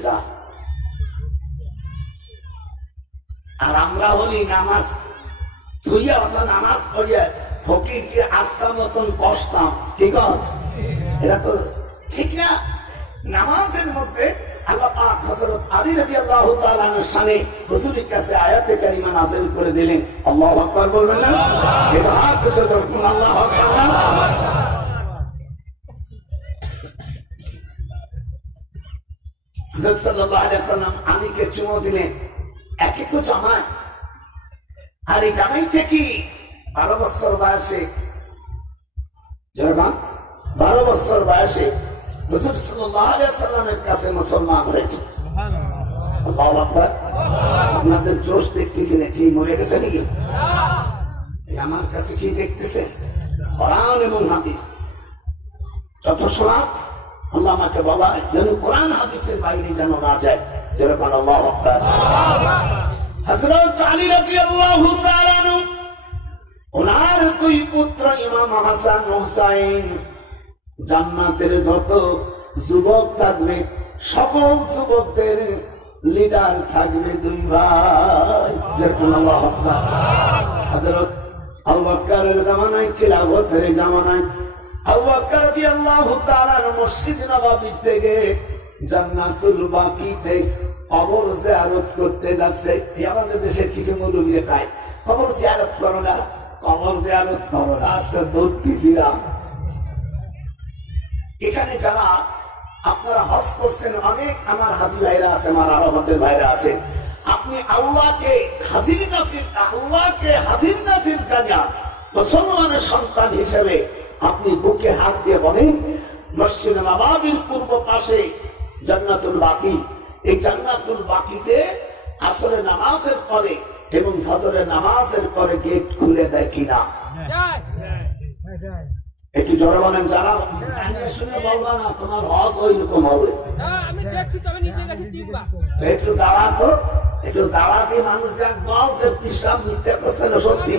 আর আমরা হলি নামাজ ধুইয়া অথবা নামাজ পড়িয়া ফকির কি আস্থা মতন কষতাম। কি কর? এটা তো ঠিক না। নামাজের মধ্যে আল্লাহ পাক হযরত আলী রাদিয়াল্লাহু তাআলা আনহুর শানে হুজুরের কাছে আয়াতে কারিমা নাযিল করে দিলেন। আল্লাহু আকবার বলবেন না? এটা হাত উঁচু করুন। আল্লাহু আকবার। সাল্লাল্লাহু আলাইহি ওয়াসাল্লাম আলীকে চুমো দিলেন। একই তো জামাই, আর এই জামাই থেকে 12 বছর বয়সে, যখন 12 বছর বয়সে রাসূল সাল্লাল্লাহু আলাইহি ওয়াসাল্লামের কাছে মুসলমান হয়েছে। আল্লাহু আকবার। আপনাদের জোশ দেখতেছি নাকি মরে গেছে নাকি? আমার কাছে কি দেখতেছে? কোরআন এবং হাদিস যত সব আল্লাহ আমাকে বলা হয় যেন কোরআন হাদিসের বাইরে যেন না যায়। যেরকম আল্লাহু আকবার। হযরত আলী রাদিয়াল্লাহু তাআলা আনহু ওনার দুই পুত্র ইমাম হাসান ও হুসাইন, জান্নাতের যত যুবক থাকবে সকল যুবকদের লিডার থাকবে দুই ভাই। যেরকম আল্লাহু আকবার। হযরত আবু বকরের জামানায়, খিলাফতের জামানায় আবু বকর রাদিয়াল্লাহু তাআলা মসজিদ নববী থেকে জান্নাতুল বাকিতে কবর জিয়ারত করতে যাচ্ছে। আমাদের দেশের কিছু মুরব্বী তাই কবর জিয়ারত করো না, কবর জিয়ারত করো না, আজকে দৌড় দিছিলাম। এখানে যারা আপনারা হজ করছেন, অনেক আমার হাজি ভাইরা আছে, আমার আরবের ভাইরা আছে, আপনি আল্লাহকে হাজির নাজির জানা মুসলমানের সন্তান হিসেবে আপনি বুকে হাত দিয়ে বলেন, মসজিদ নববীর পূর্ব পাশে জান্নাতুল বাকি, এই জান্নাতুল বাকিতে আসরের নামাজের পরে এবং ফজরের নামাজের পরে গেট খুলে দেয় কিনা? একটু জোরে বলেন। যারা শুনে বলবা না তোমার হজ ওই রকম হবে। একটু দাঁড়াতো, একটু দাঁড়াতে মানুষ যাক বল যে বিশ্রাম নিতে করছে না। সত্যি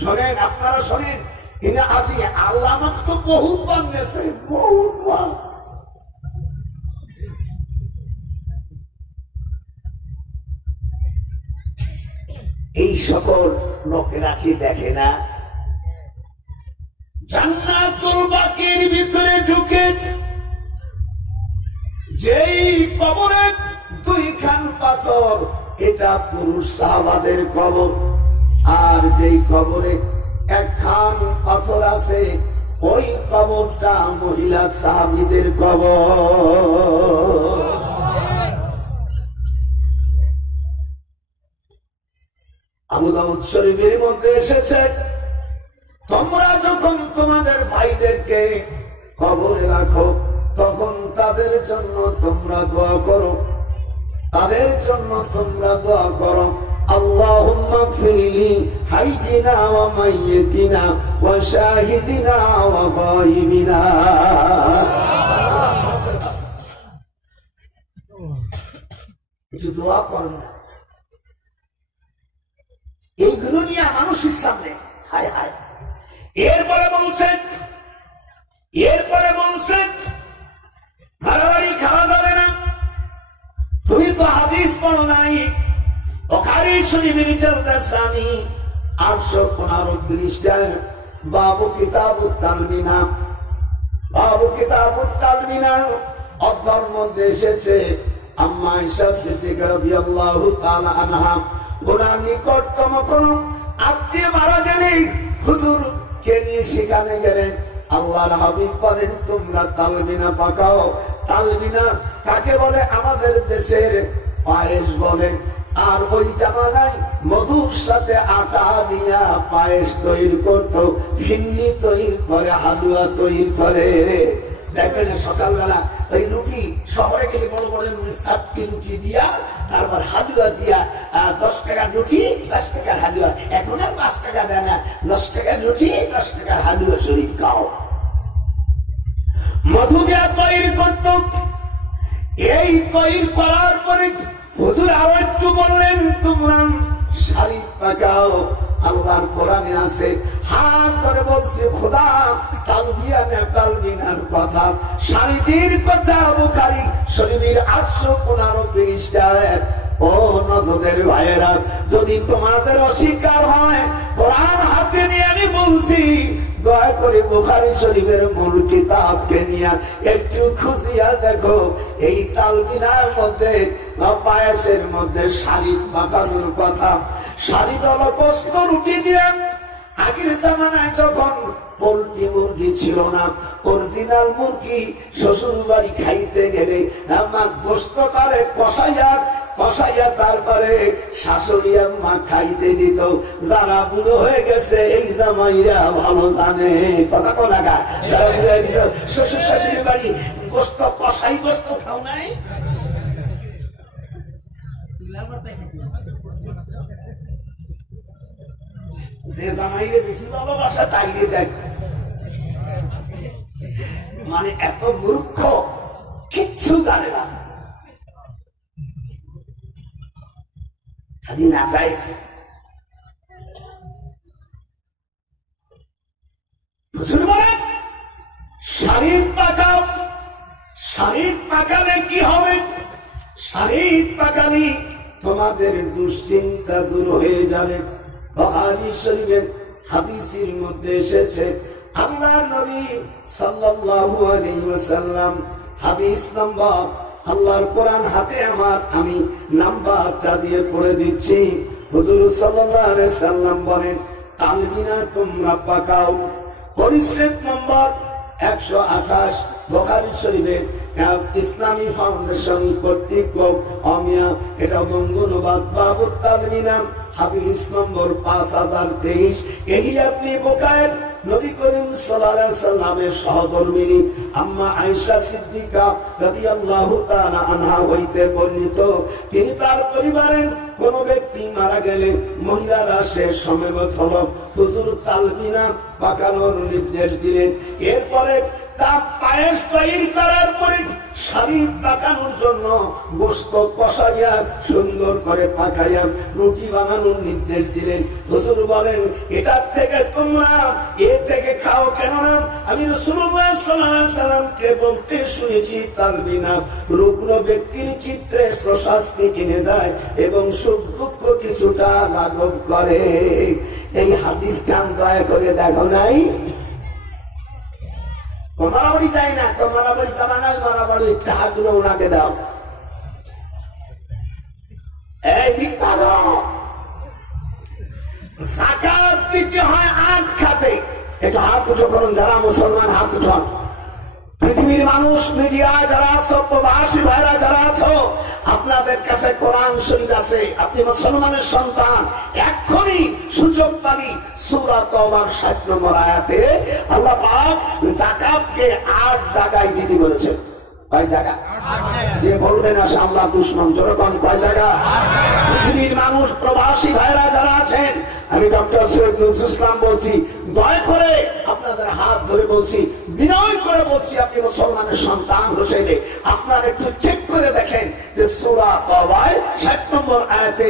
শোনেন, আপনারা শোনেন, কিন্তু আছি আল্লাহ আমাকে তো বহুত বানিয়েছে, বহুত। এই সকল লোকেরা কি দেখে না জান্নাতুল বাকির ভিতরে ঢুকে যেই কবরের 2 খান পাথর, এটা পুরুষ সাহাবাদের কবর, আর যেই কবরে 1 খান পাথর আছে ওই কবরটা মহিলা সাহাবীদের কবর। আবু দাউদ শরীফের মধ্যে এসেছে, তোমরা যখন তোমাদের ভাইদেরকে কবরে রাখো তখন তাদের জন্য তোমরা দোয়া করো, তাদের জন্য তোমরা দোয়া করো, আল্লাহুম্মা ফিরলি হাইয়িনা ওয়া মাইয়িতিনা ওয়া শাহিদিনা ওয়া গায়িবিনা। একটু দোয়া করো। এইগুলো নিয়ে মানুষের সামনে হায় হায়। এরপরে বলছেন মারামারি খাওয়া যাবে না। তুমি তো হাদিস পড়ো নাই, বুখারী শরীফের চলতেছে আমি 815 পৃষ্ঠায় বাবু কিতাবুত তালমিনা, বাবু কিতাবুত তালমিনা অধ্যায়ের মধ্যে এসেছে আম্মা আয়েশা সিদ্দিকা রাদিয়াল্লাহু তাআলা আনহা ওনার নিকটতম কোন আত্মীয় মারা গেলেন, হুজুর কে নিয়ে সেখানে গেলেন। আল্লাহর হাবিব বলেন তোমরা তালমিনা পাকাও। তালমিনা কাকে বলে? আমাদের দেশের পায়েস বলে। আর ওই জামানায় মধুর সাথে আটা দিয়া পায়েস তৈরি করতো, ফিন্নি তৈরি করে, হালুয়া তৈরি করে। দেখবেন সকালবেলা ওই রুটি শহরে গেলে বড় বড় 7টি রুটি দিয়া, তারপর হালুয়া দিয়া 10 টাকার রুটি 10 টাকার হালুয়া। এখন আর 5 টাকা দেয় না, 10 টাকার রুটি 10 টাকার হালুয়া শরীর খাও। মধু দিয়া তৈরি করত। এই তৈরি করার পরে হুজুর আরো একটু বললেন তোমরা শাড়ি পাকাও। আল্লাহর কোরআনে আছে, হাত ধরে বলছে খোদা তালবিনার কথা, শাড়িটির কথা বুখারী শরীফের 815 পৃষ্ঠায়। ও নজরের ভাইয়েরা, যদি তোমাদের অস্বীকার হয় কোরআন হাতে নিয়ে আমি বলছি, দয়া করে বুখারী শরীফের মূল কিতাবকে নিয়ে একটু খুঁজিয়া দেখো, এই তালবিনার মধ্যে পায়েসের মধ্যে শাড়ি পাকানোর কথা। শাড়ি দল প্রশ্ন রুটি দিয়ে আগের জামানায় যখন পোল্ট্রি মুরগি ছিল না, অরিজিনাল মুরগি শ্বশুর বাড়ি খাইতে গেলে আমার গোস্ত করে কষাইয়া তারপরে শাশুড়ি আম্মা খাইতে দিত। যারা বুড়ো হয়ে গেছে এই জামাইরা ভালো জানে, কথা কোনাগা, যারা বুড়ো হয়ে গেছে শ্বশুর শাশুড়ি বাড়ি গোস্ত কষাই গোস্ত খাও নাই, যে জামাইরে বেশি ভালোবাসা তাই দেখ। মানে এত মূর্খ, কিচ্ছু জানে না, খালি না চাইছে। শরীর পাকাও, শরীর পাকালে কি হবে? শরীর পাকালে তোমাদের দুশ্চিন্তা দূর হয়ে যাবে। বুখারী শরীফের হাদিসের মধ্যে এসেছে, আল্লাহর নবী সাল্লাল্লাহু আলাইহি ওয়াসাল্লাম হাদিস নাম্বার, আল্লাহর কোরআন হাতে আমার, আমি নাম্বারটা দিয়ে পড়ে দিচ্ছি। হুজুর সাল্লাল্লাহু আলাইহি ওয়াসাল্লাম বলেন, তালবিনা তোমরা পাকাও। পরিচ্ছেদ নম্বর 128 বুখারী শরীফের ইসলামী ফাউন্ডেশন কর্তৃক অমিয়া, এটা বঙ্গনুবাদ বাবু তালবিনা, হাদিস নম্বর 5023। এই আপনি বোখারী নবী করিম সাল্লাল্লাহু আলাইহি ওয়াসাল্লামের সহধর্মিণী আম্মা আয়েশা সিদ্দিকা রাদিয়াল্লাহু তাআলা আনহা হইতে বর্ণিত, তিনি তার পরিবারের কোন ব্যক্তি মারা গেলে মহিলারা সে সমবেত হল, হুজুর তালবিনা পাকানোর নির্দেশ দিলেন। এরপরে তা পায়েস তৈরি করার পরে শরীর পাকানোর জন্য গোশত কষাইয়া সুন্দর করে পাকাইয়া রুটি বানানোর নির্দেশ দিলেন। হুজুর বলেন, এটার থেকে তোমরা থেকে খাও, কেননা আমি রাসূলুল্লাহ সাল্লাল্লাহু আলাইহি ওয়াসাল্লামকে বলতে শুনেছি, তালবিনা রুগ্ন ব্যক্তির চিত্রে প্রশান্তি কিনে দেয় এবং সুখ দুঃখ কিছুটা লাঘব করে। এই হাদিস কান দয়া করে দেখো নাই? মারাবাড়ি যায় না তো, মারাবাড়ি যাবা নাই, মারাবাড়ি টাকাগুলো ওনাকে দাও। এই দিক যাকাত দিতে হয় 8 খাতে। এটা হাত উঠো করুন যারা মুসলমান, হাত উঠান। পৃথিবীর মানুষ, মিডিয়া যারা আছো, প্রবাসী ভাইরা যারা আছো, আপনাদের কাছে কোরআন শরীফ আছে, আপনি মুসলমানের সন্তান, এক্ষুনি সুযোগ পাবি। সূরা তাওবার 60 নম্বর আয়াতে আল্লাহ পাক যাকাতকে 8 জায়গায় দিতে বলেছেন। কয় জায়গা? যে বলবে না সে আল্লাহ দুশমন। জনগণ, কয় জায়গা? পৃথিবীর মানুষ, প্রবাসী ভাইরা যারা আছেন, আমি ডক্টর সৈয়দ নজরুল ইসলাম বলছি, দয়া করে আপনাদের হাত ধরে বলছি, বিনয় করে বলছি, আপনি মুসলমানের সন্তান হোসেনে আপনার একটু চেক করে দেখেন যে সূরা তাওবার 60 নম্বর আয়াতে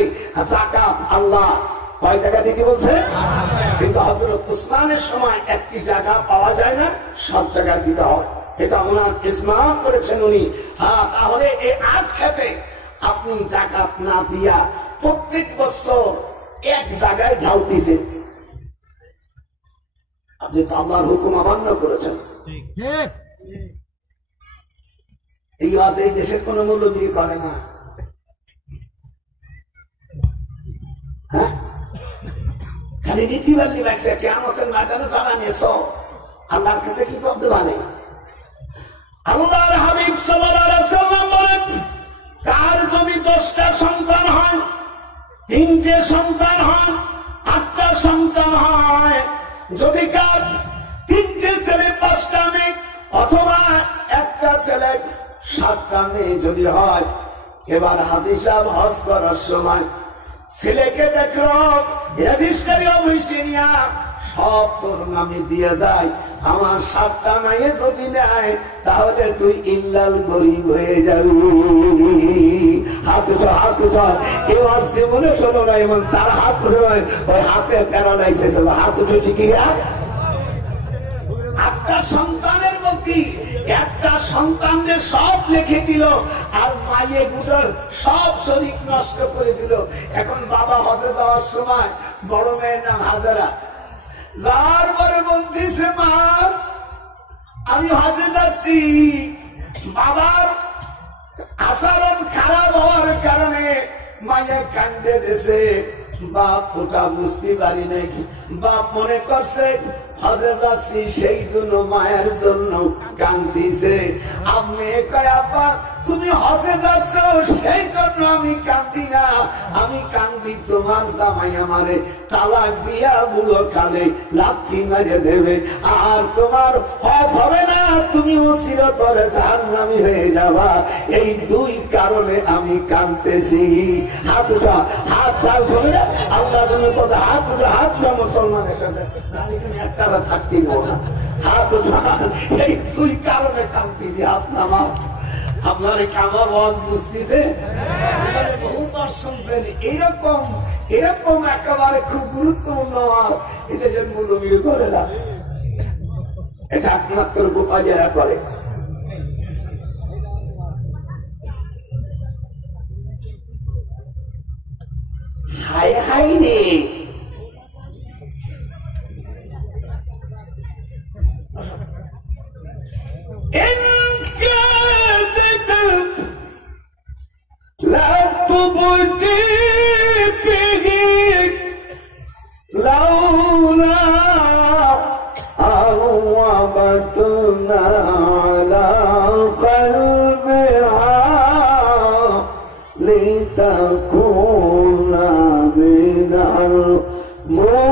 যাকাত আল্লাহ কয় জায়গা দিতে বলছে? কিন্তু হযরত উসমানের সময় একটি জায়গা পাওয়া যায় না, সব জায়গায় দিতে হয়। এটা ওনার ইজমা করেছেন উনি। তাহলে এই 8 খাতে আপনি যাকাত না দিয়া প্রত্যেক বছর এক জায়গায় ঢালতেছেন, আপনি তো আল্লাহর হুকুম অমান্য করেছেন। এই ওয়াজ এই দেশের কোন মূল্য দিয়ে করে না। হ্যাঁ, খালি নীতিবাদী ব্যবসা কিয়ামতের ময়দানে যারা নিয়েছো আল্লাহর কাছে কি জবাব দেওয়া নেই। আল্লাহর হাবিব সাল্লাল্লাহু আলাইহি ওয়াসাল্লাম বলেন, কার যদি 10টা সন্তান হয়, 3টে সন্তান হয়, 8টা সন্তান হয়, যদি কার 3টে ছেলে 5টা মেয়ে, অথবা একটা ছেলে 7টা মেয়ে যদি হয়, এবার হাজী সাহেব হজ করার সময় ছেলেকে দেখলো রেজিস্ট্রি অফিসে নিয়া সব তোর নামে দিয়ে যায়, আমার 7টা মেয়ে যদি নেয় তাহলে তুই ইল্লাল গরিব হয়ে যাবি। হাত উঠো, হাত উঠো। কেউ আজ জীবনে শোনো না, এবং তার হাত উঠে ওই হাতে প্যারালাইসিস হবে। হাত উঠো ঠিকই। 8টা সন্তানের মধ্যে একটা সন্তানদের সব লিখে দিল, আর মায়ে গুটোর সব শরীর নষ্ট করে দিল। এখন বাবা হজে যাওয়ার সময় বড় মেয়ের নাম হাজারা, যার পরে বলতেছে, মা আমি হজে যাচ্ছি। বাবার আচরণ খারাপ হওয়ার কারণে মায়ে কান্দে দিয়েছে, বাপ ওটা বুঝতে পারি নাই। বাপ মনে করছে হজে যাচ্ছি সেই জন্য মায়ের জন্য কান্দিছে। আমি কয় আব্বা তুমি হজে যাচ্ছ সেই জন্য আমি কান্দি না, আমি কান্দি তোমার জামাই আমারে তালাক দিয়া বুড়ো কালে লাথি মেরে দেবে, আর তোমার হজ হবে না, তুমিও চিরতরে জাহান্নামী হয়ে যাবা। এই দুই কারণে আমি কাঁদতেছি। হাত উঠা, হাত চাল করে আল্লাহ তুমি কথা হাত উঠা, হাত উঠা মুসলমানের সাথে একটা থাকতেই না। হাত উঠা, এই দুই কারণে কাঁদতেছি। হাত নামা। আপনার কামার ওয়াজ বুঝতেছে? বহু দর্শন এইরকম এরকম একেবারে খুব গুরুত্বপূর্ণ এদের জন্য নবীর করে না। এটা একমাত্র গোপাজেরা করে। হাই হাই রে, لا تبدي به لولا أروبتنا على قلبها لتكون من المؤمنين.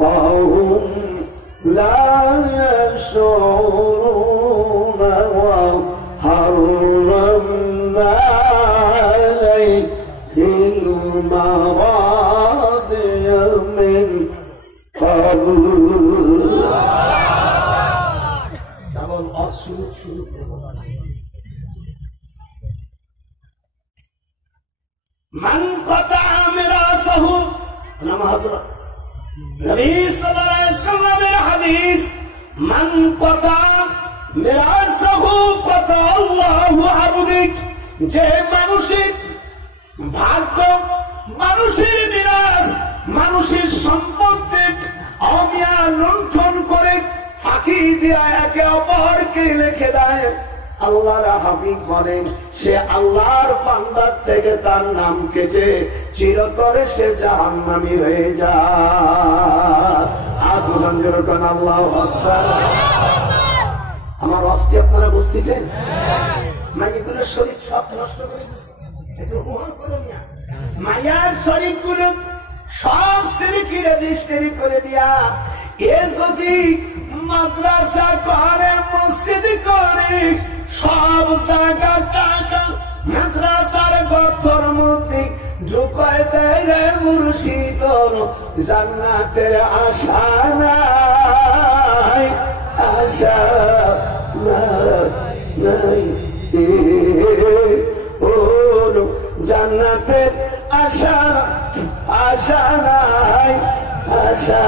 وهم لا يشعرون وحرمنا عليه المراضي من قبل. من قطع ميراثه নবী সাল্লাল্লাহু আলাইহি ওয়াসাল্লামের হাদিস, মান ক্বাতা মিরাসাহু ক্বাতা আল্লাহু আরদিক। যে মানুষের ভাগ্য, মানুষের মিরাস, মানুষের সম্পত্তি অমিয়া লুণ্ঠন করে ফাঁকি দিয়া একে অপরকে রেখে দেয়, আল্লাহর হাবিব বলেন সে আল্লাহর বান্দার থেকে তার নাম কেটে চিরতরে সে জাহান্নামী হয়ে যায়। আল্লাহু আকবার। আমার অস্তি আপনারা বুঝতেছেন? মাইয়াগুলোর শরীর সব নষ্ট করে দিচ্ছে। মায়ার শরীর গুলো সব সিরিকি রেজিস্ট্রি করে দিয়া এ যদি মাদ্রাসা করে, মসজিদ করে, সব জায়গা টাকা মাদ্রাসার গর্তর মধ্যে ঢুকায় দেয় মুর্শিদ, জান্নাতের আশা নাই, আশা নাই, ও জান্নাতের আশা, আশা নাই, আশা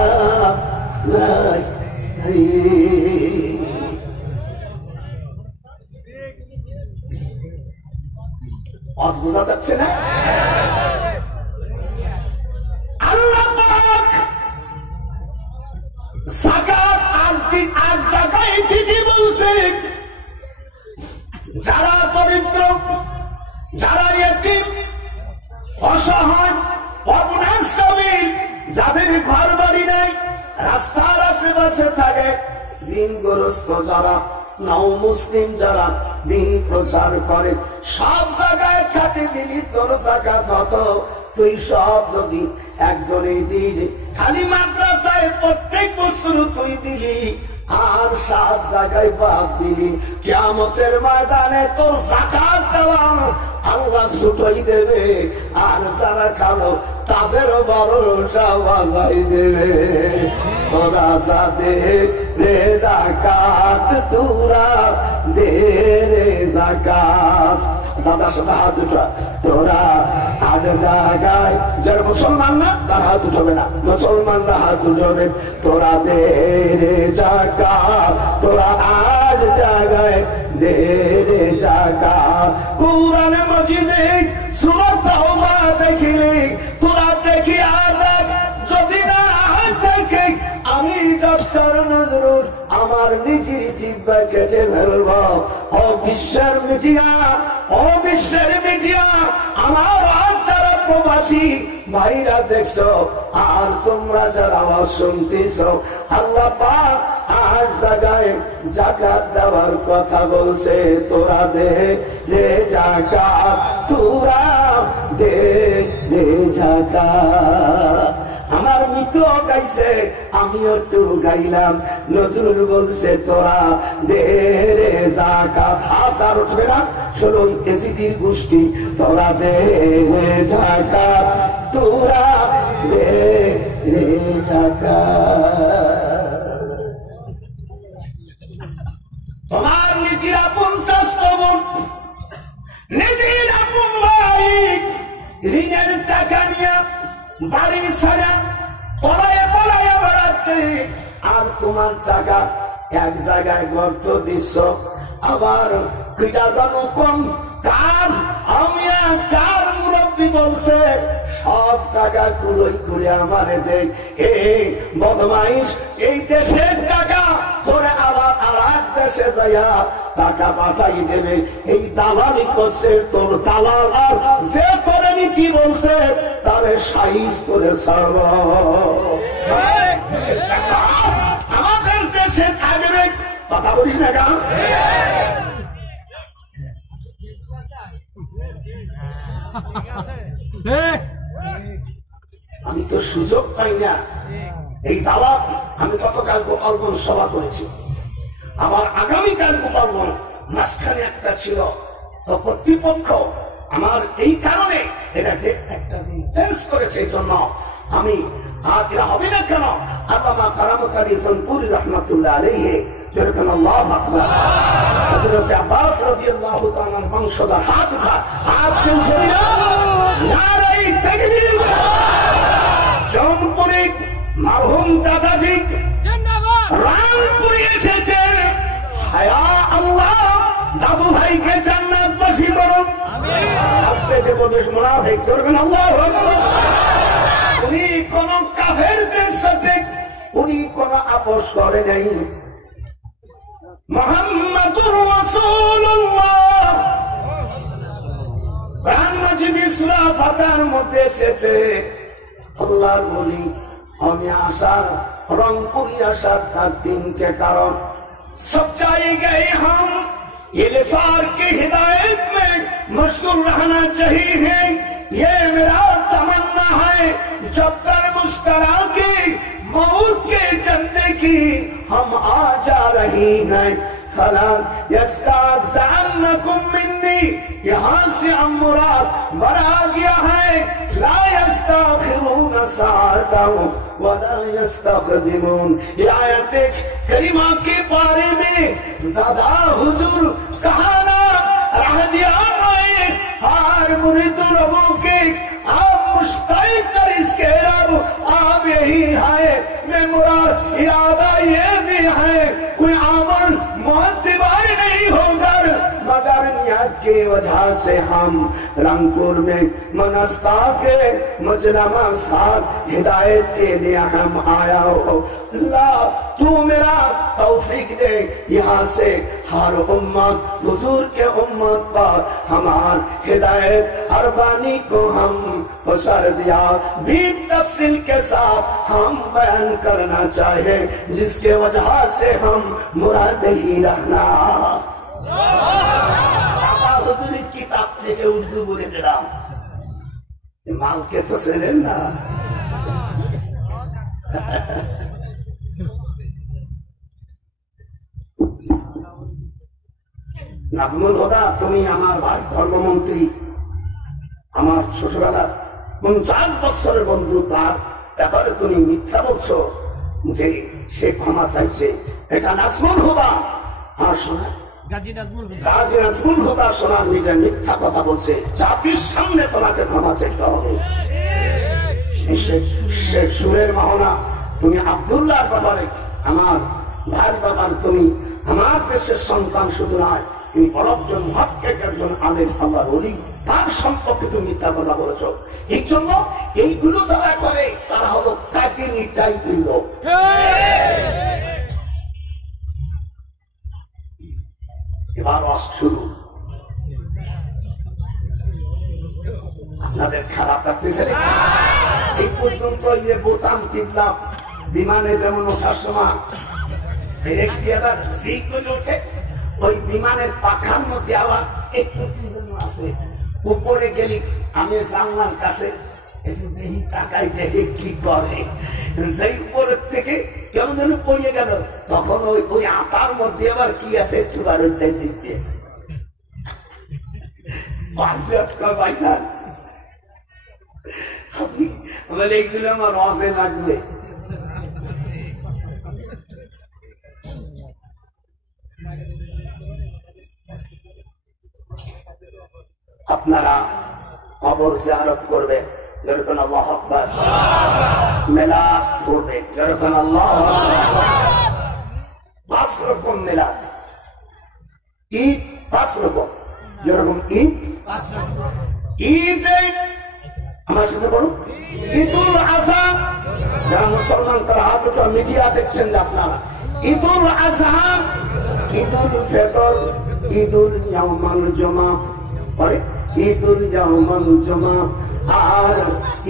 নাই। বোঝা যাচ্ছে না? আল্লাহ পাক যাকাত আর যাকাত দিতে বলছে। যারা দরিদ্র, যারা ইয়তীম, অসহায়, অনাথ সাবিল, যাদের ঘর বাড়ি নাই, রাস্তার আশেপাশে থাকে, ঋণগ্রস্ত যারা, নও মুসলিম যারা দিন প্রচার করে, সব জায়গায় খাতে দিলি তোর জাকাত হতো। তুই সব যদি একজনে দিলি, খালি মাদ্রাসায় প্রত্যেক বছর তুই দিলি, আর 7 জায়গায় বাদ দিলি, কিয়ামতের ময়দানে তোর যাকাত দেওয়া আল্লাহ ছুটাই দেবে, আর যারা খালো তাদের ভরসা বাজাই দেবে। তোরা যা দে রে যাকাত, তোরা দে রে যাকাত, দাদার সাথে হাত উঠা। তোরা আজ জায়গায় যারা মুসলমান না তার হাত উঠবে না, মুসলমানরা হাত উঠবে। তোরা দে রে জাকাত, তোরা আজ জায়গায় দে রে জাকাত। কুরআনে মাজিদে সূরা তাওবা দেখিলি, তোরা দেখি আযাব যদি না দেখে আমি ডক্টর নজরুল আমার নিজের জিহ্বা কেটে ফেলব। ও বিশ্বের মিডিয়া, ও বিশ্বের মিডিয়া, আমার যারা প্রবাসী ভাইরা দেখছো আর তোমরা যারা আওয়াজ শুনতেছ, আল্লাহ পাক আর জায়গায় যাকাত দেওয়ার কথা বলছে। তোরা দে দে যাকাত, তোরা দে দে যাকাত। আমার মিত্র গাইছে, আমিও একটু গাইলাম। নজরুল বলছে তোরা দে রে যাকাত। হাত আর উঠবে না, শোনো এসিদির গোষ্ঠী। তোরা দে রে যাকাত, তোরা দে রে যাকাত। তোমার নিজের আপন স্বাস্থ্য, নিজের আপন ভাই ঋণের টাকা নিয়ে বাড়ি ছাড়া পলায়ে পলায়ে বেড়াচ্ছে, আর তোমার টাকা এক জায়গায় গর্ত দিচ্ছ। আবার কিটা জানো কোন কার আমিয়া কার মুরব্বী বলছে সব টাকা কুলোই করে আমারে দেয়। এই বদমাইশ, এই দেশের টাকা তোরে আবার আর এক দেশে যাইয়া টাকা পাঠাই দেবে। এই দালালি করছে তোর দালাল, আর যে করে নীতি বলছে তারে সাইজ করে ছাড়ব। আমাদের দেশে থাকবে, কথা বলিস না কেন? আমি তো সুযোগ পাই না এই দাওয়াত। আমি গতকাল গোপালগঞ্জ সভা করেছি, আমার আগামীকাল গোপালগঞ্জ, মাঝখানে একটা ছিল। তো কর্তৃপক্ষ আমার এই কারণে এটা একটা দিন চেঞ্জ করেছে। এই জন্য আমি আর এটা হবে না কেন? আল্লামা কারামত আলী জনপুরি রহমতুল্লাহ আলাইহি যেরকম আল্লাহু আকবার, হযরত আব্বাস রাদিয়াল্লাহু তাআলার বংশধর হাত উঠা, হাত তুলছে নারে তাকবীর। জনপুরি মারহুম দাদাজি রামপুরি এসেছেন। হায়া আল্লাহ দাদু ভাইকে জান্নাতবাসী করুন। আজকে যে প্রদেশ মুনাফিক করবেন আল্লাহু আকবার। উনি কোন কাফেরদের সাথে উনি কোন আপোষ করে নাই। মুহাম্মাদুর রাসূলুল্লাহ কোরআন মাজিদে সূরা ফাতিহার মধ্যে এসেছে, আল্লাহর ওলি আমি আসার रंगपुरी अशद तक दिन के कारण सब जाए गए हम इल्फार की हिदायत में मशगूल रहना चाहिए। ये मेरा तमन्ना है जब तक मुस्करा की मौत के जन्नत की हम आ जा रही हैं। मिन्नी यहाँ से हम मुराद बना गया है। ला यस्ताखिरून साअतन वला यस्तक़दिमून। ये आयत करीमा के बारे में दादा हुजूर कहा ना रह दिया है। हार मुरीद रबों के आप मुश्ताक कर इसके रब आप यही है। मैं मुराद इरादा ये भी है कोई अमल मुअत्तबार नहीं होगा मगर नियत की वजह से हम रंगपुर में मनस्ता के मुजरमा साथ हिदायत के लिए हम आया हो। अल्लाह तू मेरा तौफीक दे यहाँ से हर उम्मत हुजूर के उम्मत पर हमार हिदायत हर बानी को हम पसर दिया भी तफसील के साथ हम बयान करना चाहे जिसके वजह से हम मुराद ही रहना। हुजूरी किताब থেকে উর্দু বলে দিলাম, মালকে তো ছিলেন না। নাজমুল হুদা তুমি আমার ভাই ধর্মমন্ত্রী, আমার শ্বশুরালা 50 বছরের বন্ধু, তার ব্যাপারে তুমি মিথ্যা বলছো যে সে ক্ষমা চাইছে। এটা নাজমুল হুদা। আর শোনা গাজী নাজমুল হুদা সোনার মিডিয়া মিথ্যা কথা বলছে, জাতির সামনে তোমাকে ক্ষমা চাইতে হবে। সুরের মাহনা তুমি আব্দুল্লাহর ব্যাপারে, আমার ভাইয়ের ব্যাপারে তুমি আমার দেশের সন্তান শুধু নয়, তুমি অরবজন মহাক্কেক একজন আলেম আল্লাহর ওলি, তার সম্পর্কে তুমি মিথ্যা কথা বলেছ। এই জন্য এইগুলো যারা করে তারা হলো কাকিনি টাইপের লোক। এবার শুরু, আপনাদের খারাপ লাগতেছে। এই পর্যন্ত ইয়ে বোতাম টিপলাম, বিমানে যেমন ওঠার সময় ওঠে, ওই বিমানের পাখার মধ্যে আবার একটু আছে, উপরে গেলি আমি জানলার কাছে একটু দেখি, তাকাই দেখে কি করে, সেই উপরের থেকে কেমন যেন পড়িয়ে গেল, তখন ওই আটার মধ্যে আবার কি আছে একটু বাড়িতে শিখতে এইগুলো আমার রসে লাগবে। আপনারা কবর জিয়ারত করবে, যেরকম আল্লাহু আকবার, মিলাদ করবে, যেরকম আল্লাহু আকবার। 5 রকম মিলাদ, ঈদ 5 রকম, যেরকম ঈদ 5 রকম। ঈদ আমার সাথে বলুন, ঈদুল আযহা, যারা মুসলমান তারা হাত উঠা, মিডিয়া দেখছেন যে আপনারা, ঈদুল আযহা, ঈদুল ফিতর, ঈদুল ইয়াউমুল জুমা, ঈদুল ইয়াউমুল জুমা, আর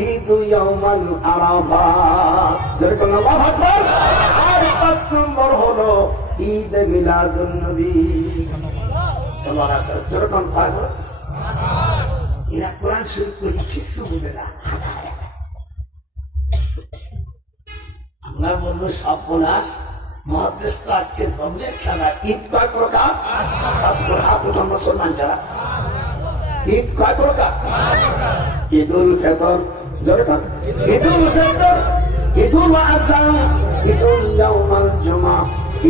ঈদুল ইয়াউমুল আরাফা, যেরকম আল্লাহু আকবার। আর 5 নম্বর হলো ঈদ মিলাদুন নবী সাল্লাল্লাহু আলাইহি ওয়াসাল্লাম, যেরকম পাগল। এরা কোরআন শরীফ করে কিছু বুঝে না। আমরা বলবো সর্বনাশ, মহাদেশ তো আজকে জন্মে খেলা। ঈদ কয় প্রকার? হাত উঠান মুসলমান যারা। ঈদ কয় প্রকার? ঈদুল ফিতর, ঈদুল ফিতর, ঈদুল আযহা, ঈদুল ইয়াউমুল জুমা,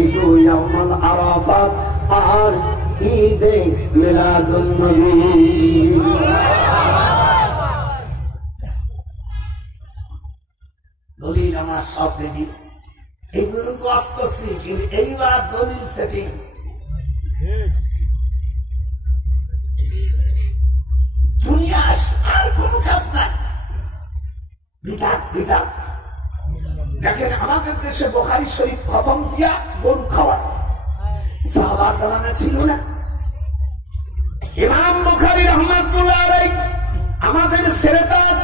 ঈদুল ইয়াউমুল আরাফা, আর ঈদে মিলাদুন নবী। দলিল আমার সব রেডি, এইগুলো কাজ করছি, কিন্তু এইবার দলিল সেটিং। দুনিয়া আর কোন কাজ নাই, বিধাত বিধাত। দেখেন আমাদের দেশে বুখারী শরীফ খতম দিয়া গরু খাওয়া সাহাবা জামানা ছিল না। ইমাম বুখারী রাহমাতুল্লাহ আলাইহি আমাদের সেরেতাস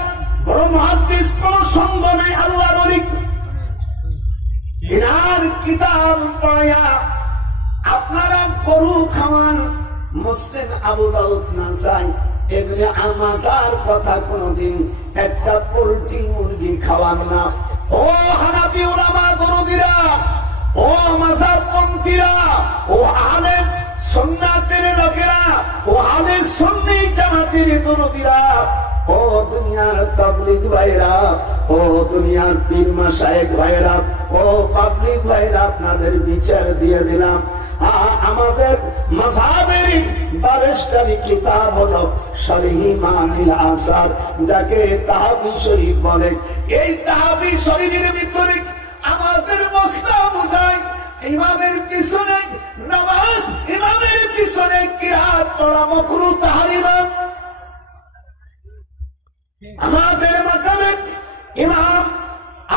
বড় মুহাদ্দিস, কোন সঙ্গ নাই, আল্লাহ বলি ইনার কিতাব পড়ায়া আপনারা গরু খাওয়ান। মুসলিম, আবু দাউদ, নাসাই, ইবনে আমাজার কথা কোনদিন একটা পোল্ট্রি মুরগি খাওয়ান না। ও হানাফি উলামা দরদিরা, ও মাযহাবপন্থীরা, ও আহলে সুন্নাতের লোকেরা, ও আহলে সুন্নি জামাতের দরদিরা, ও দুনিয়ার তাবলীগ ভাইরা, ও দুনিয়ার পীর মাশায়েখ ভাইরা, ও পাবলিক ভাইরা, আপনাদের বিচার দিয়ে দিলাম। আমাদের মাযহাবের বারিশটারি কিতাব হলো শরীহ মানিল আসার, যাকে তাহাবি শরীফ বলে। এই তাহাবি শরীফের ভিতরে আমাদের মসলা বুঝায় ইমামের পিছনে নামাজ, ইমামের পিছনে কিরাত পড়া মাকরুহ তাহরিমা। আমাদের মাযহাবে ইমাম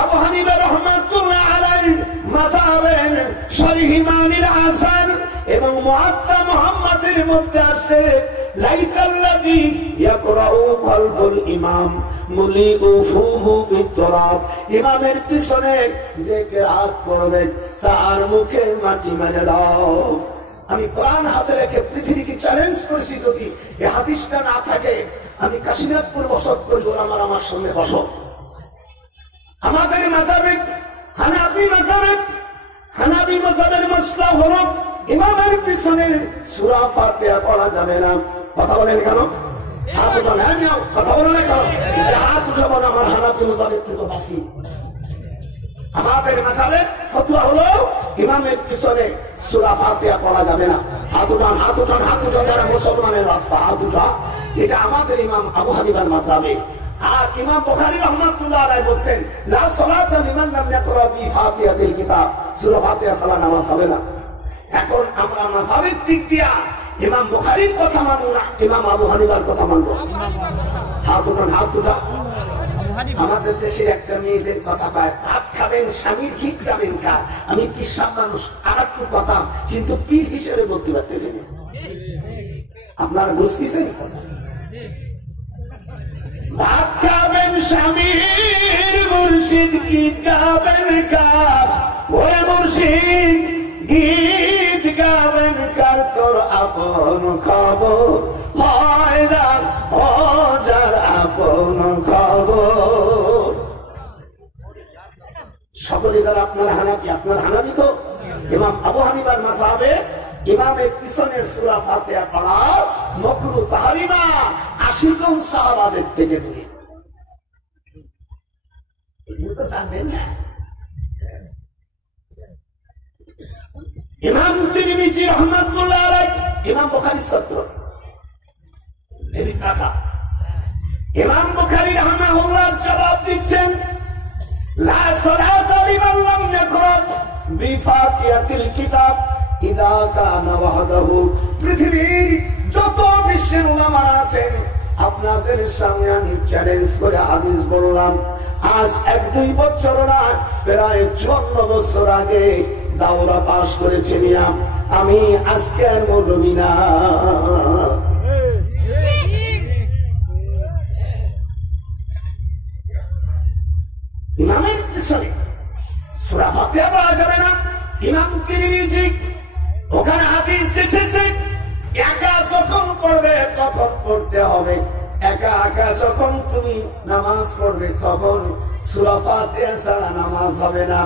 আবু হানিফা রাহমাতুল্লাহ আলাইহি মাযহাবের শরীহ মানিল আসার এবং মুআত্তা মুহাম্মাদের মধ্যে আছে লাইকাল্লাযী ইয়াকরাউ কলবুল ইমাম মুলিউ ফুহু বিতুরাব। ইমামের পিছনে যে কিরাত পড়বে তার মুখে মাটি মেরে দাও। আমি কোরআন হাতে রেখে পৃথিবীকে চ্যালেঞ্জ করেছি, যদি এই হাদিসটা না থাকে আমি কাশিনাথপুর বসত করব, আমার সঙ্গে বসত। আমাদের মাযহাবে হানাফি মাযহাবের মাসলা হলো ইমামের পিছনে সূরা ফাতিহা পড়া যাবে না। কথা বলেন কেন? হাত উঠান, কথা বলেন না কেন? হাত উঠাবো না, আমার হানাফি মাযহাবের থেকে বাকি। আমাদের মাযহাবে ফতোয়া হলো ইমামের পিছনে সূরা ফাতিহা পড়া যাবে না। হাত উঠান, হাত উঠান, হাত উঠান, যারা মুসলমানের রাস্তা হাত উঠা। এটা আমাদের ইমাম আবু হানিফার মাযহাবে। আর ইমাম বুখারী রাহমাতুল্লাহ আলাইহি বলেন, লা সালাতা লিমান লাম ইয়াকরা বি ফাতিহাতিল কিতাব, সূরা ফাতিহা ছাড়া নামাজ হবে না। এখন আমরা মাযহাবের দিক দিয়া ইমাম বুখারীর কথা মানব না, ইমাম আবু হানিফার কথা মানব। হাত উঠান, হাত উঠা। আমাদের দেশে একটা মেয়েদের কথা পায়, ভাত খাবেন স্বামীর ঘি খাবেন কা। আমি বিশ্বাস মানুষ, আর একটু কথা কিন্তু পীর হিসেবে বলতে পারতেছি না। আপনারা বুঝতেছেন? ভাত খাবেন স্বামীর, মুর্শিদ গীত গাবেন কার, ওরে মুর্শিদ গীত গাবেন কার, তোর আপন খবর ময়দান ও যার আপন খবর। সকলে যারা আপনার হানাফি, আপনার হানাফি তো ইমাম আবু হানিফার মাযহাবে ইমামের পিছনে সূরা ফাতিহা পড়া মাকরুহ তাহরিমা ৮০ জন সাহাবাদের থেকে দূরে। এগুলো তো জানবেন না। ইমাম তিরমিজি রাহমাতুল্লাহ আলাইহি, ইমাম বুখারীর ছাত্র, এর কাকা ইমাম বুখারী রাহমাহুল্লাহ জবাব দিচ্ছেন, লা সালাতা লিমান লাম ইয়াকরা বিফাতিহাতিল কিতাব ইযা কানা ওয়াহদাহু। পৃথিবীর যত বিশ্বের উলামা আছেন আপনাদের সামনে আমি চ্যালেঞ্জ করে হাদিস বললাম। আজ ১-২ বছর না, প্রায় ৫৪ বছর আগে দাওরা পাশ করেছি মিয়াম, আমি আজকের মৌলবী না। ইমামের পিছনে সূরা ফাতিহা পড়া যাবে না। ইমাম তিরমিজি ওখানে হাদিস এসেছে, একা যখন পড়বে তখন পড়তে হবে, একা একা যখন তুমি নামাজ পড়বে তখন সূরা ফাতিহা ছাড়া নামাজ হবে না।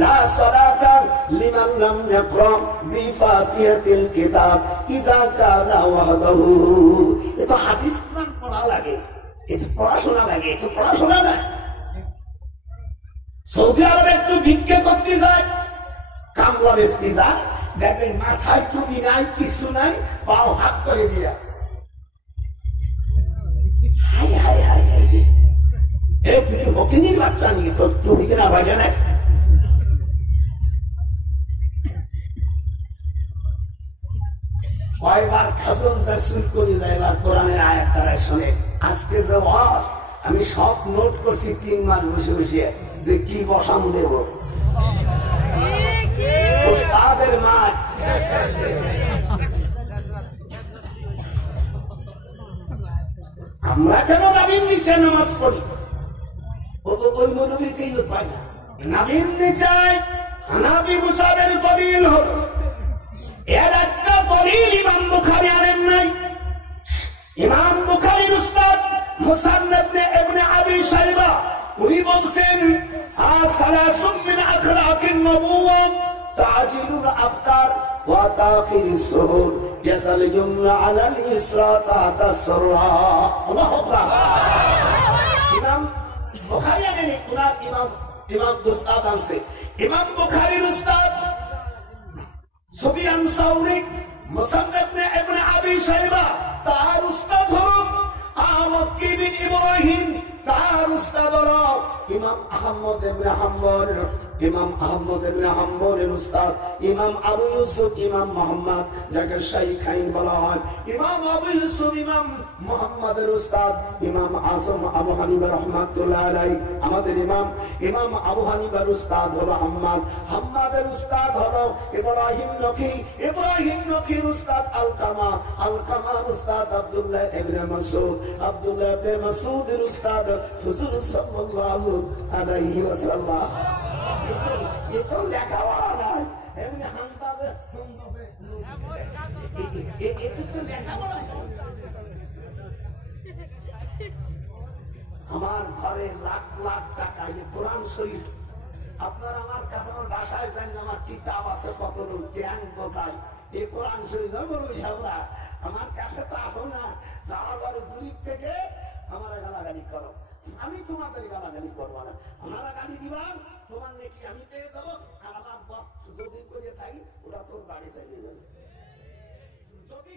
লা সালাতা লিমান লাম ইয়াকরা বিফাতিহাতিল কিতাব ইযা কানা ওয়াহদাহু। এটা হাদিস কোরআন পড়া লাগে, এটা পড়াশোনা লাগে, এটা পড়াশোনা না। সৌদি আরবে একটু ভিক্ষা করতে যায়, কামলা বেচতে যায়, দেখবেন মাথায় টুপি নাই, কিছু নাই, পাও হাত করে দিয়া হাই হাই হাই হাই, এই তুই হকিনির বাচ্চা নিয়ে তোর টুপি কেনা বাজে না। কয়বার খাসন শুরু করে যায়, এবার কোরআনের আয়াত তারা শোনে। আজকে যে ওয়াজ আমি সব নোট করছি ৩ মাস বসে বসে, যে কি বসাম দেব উস্তাদের মাঠ। আমরা কেন নাবির নিচে নামাজ পড়ি? ওই মৌলবীকেই তো পাই না। নাবির নিচে হানাফি মুসাবের দলিল হল, এর একটা দলিল ইমাম বুখারী আনেন নাই। ইমাম বুখারীর উস্তাদ মুসান্নাফ ইবনে আবি শাইবা উনি বলছেন, সালাসুম মিন আখলাকিন নবুওয়া তাজিলুল আফতার ওয়া তাখিরুস সুহুর ইয়াতালিয়ুনা আলাল ইসরা তাতা সররা। আল্লাহু আকবার। ইমাম বুখারী আনেন, উনার ইমাম উস্তাদ আছে। ইমাম বুখারীর উস্তাদ সুফিয়ান সাউরি, মুসান্নাফ ইবনে আবি শাইবা তার উস্তাদ হলেন মাক্কি বিন ইব্রাহিম, তার উস্তাদ হলো ইমাম আহমদ ইবনে হাম্বল, ইমাম আহমদ ইবনে হাম্বলের উস্তাদ ইমাম আবু ইউসুফ, ইমাম মুহাম্মদ যাকে শাইখাইন বলা হয়। ইমাম আবু ইউসুফ ইমাম মুহাম্মদের উস্তাদ ইমাম আযম আবু হানিফা রাহমাতুল্লাহ আলাইহি। আমাদের ইমাম আবু হানিফার উস্তাদ হলো হাম্মাদ, হাম্মাদের উস্তাদ হলো ইব্রাহিম নখী, ইব্রাহিম নখীর উস্তাদ আলকামা, আলকামার উস্তাদ আব্দুল্লাহ ইবনে মাসউদ, আব্দুল্লাহ ইবনে মাসউদের উস্তাদ হুজুর সাল্লাল্লাহু আলাইহি ওয়াসাল্লাম। এটা লেখাপড়া নাই, এমনি হামদাবে আমার ঘরে লাখ লাখ টাকা কোরআন শরীফ। আপনার আমার কাছে আমার বাসায় যান, আমার কিতাব আছে কত জ্ঞান বোঝাই, এই কোরআন শরীফ সামলা আমার কাছে তো আহো না, যাওয়ার পরে দূরের থেকে আমার গালাগালি করো, আমি তোমাদের গালাগালি করবো না। আমার গালি দিবা, তোমার নাকি আমি পেয়ে যাবো, আর আমার যদি করে থাকি ওরা তোর বাড়ি চাইলে যাবে। যদি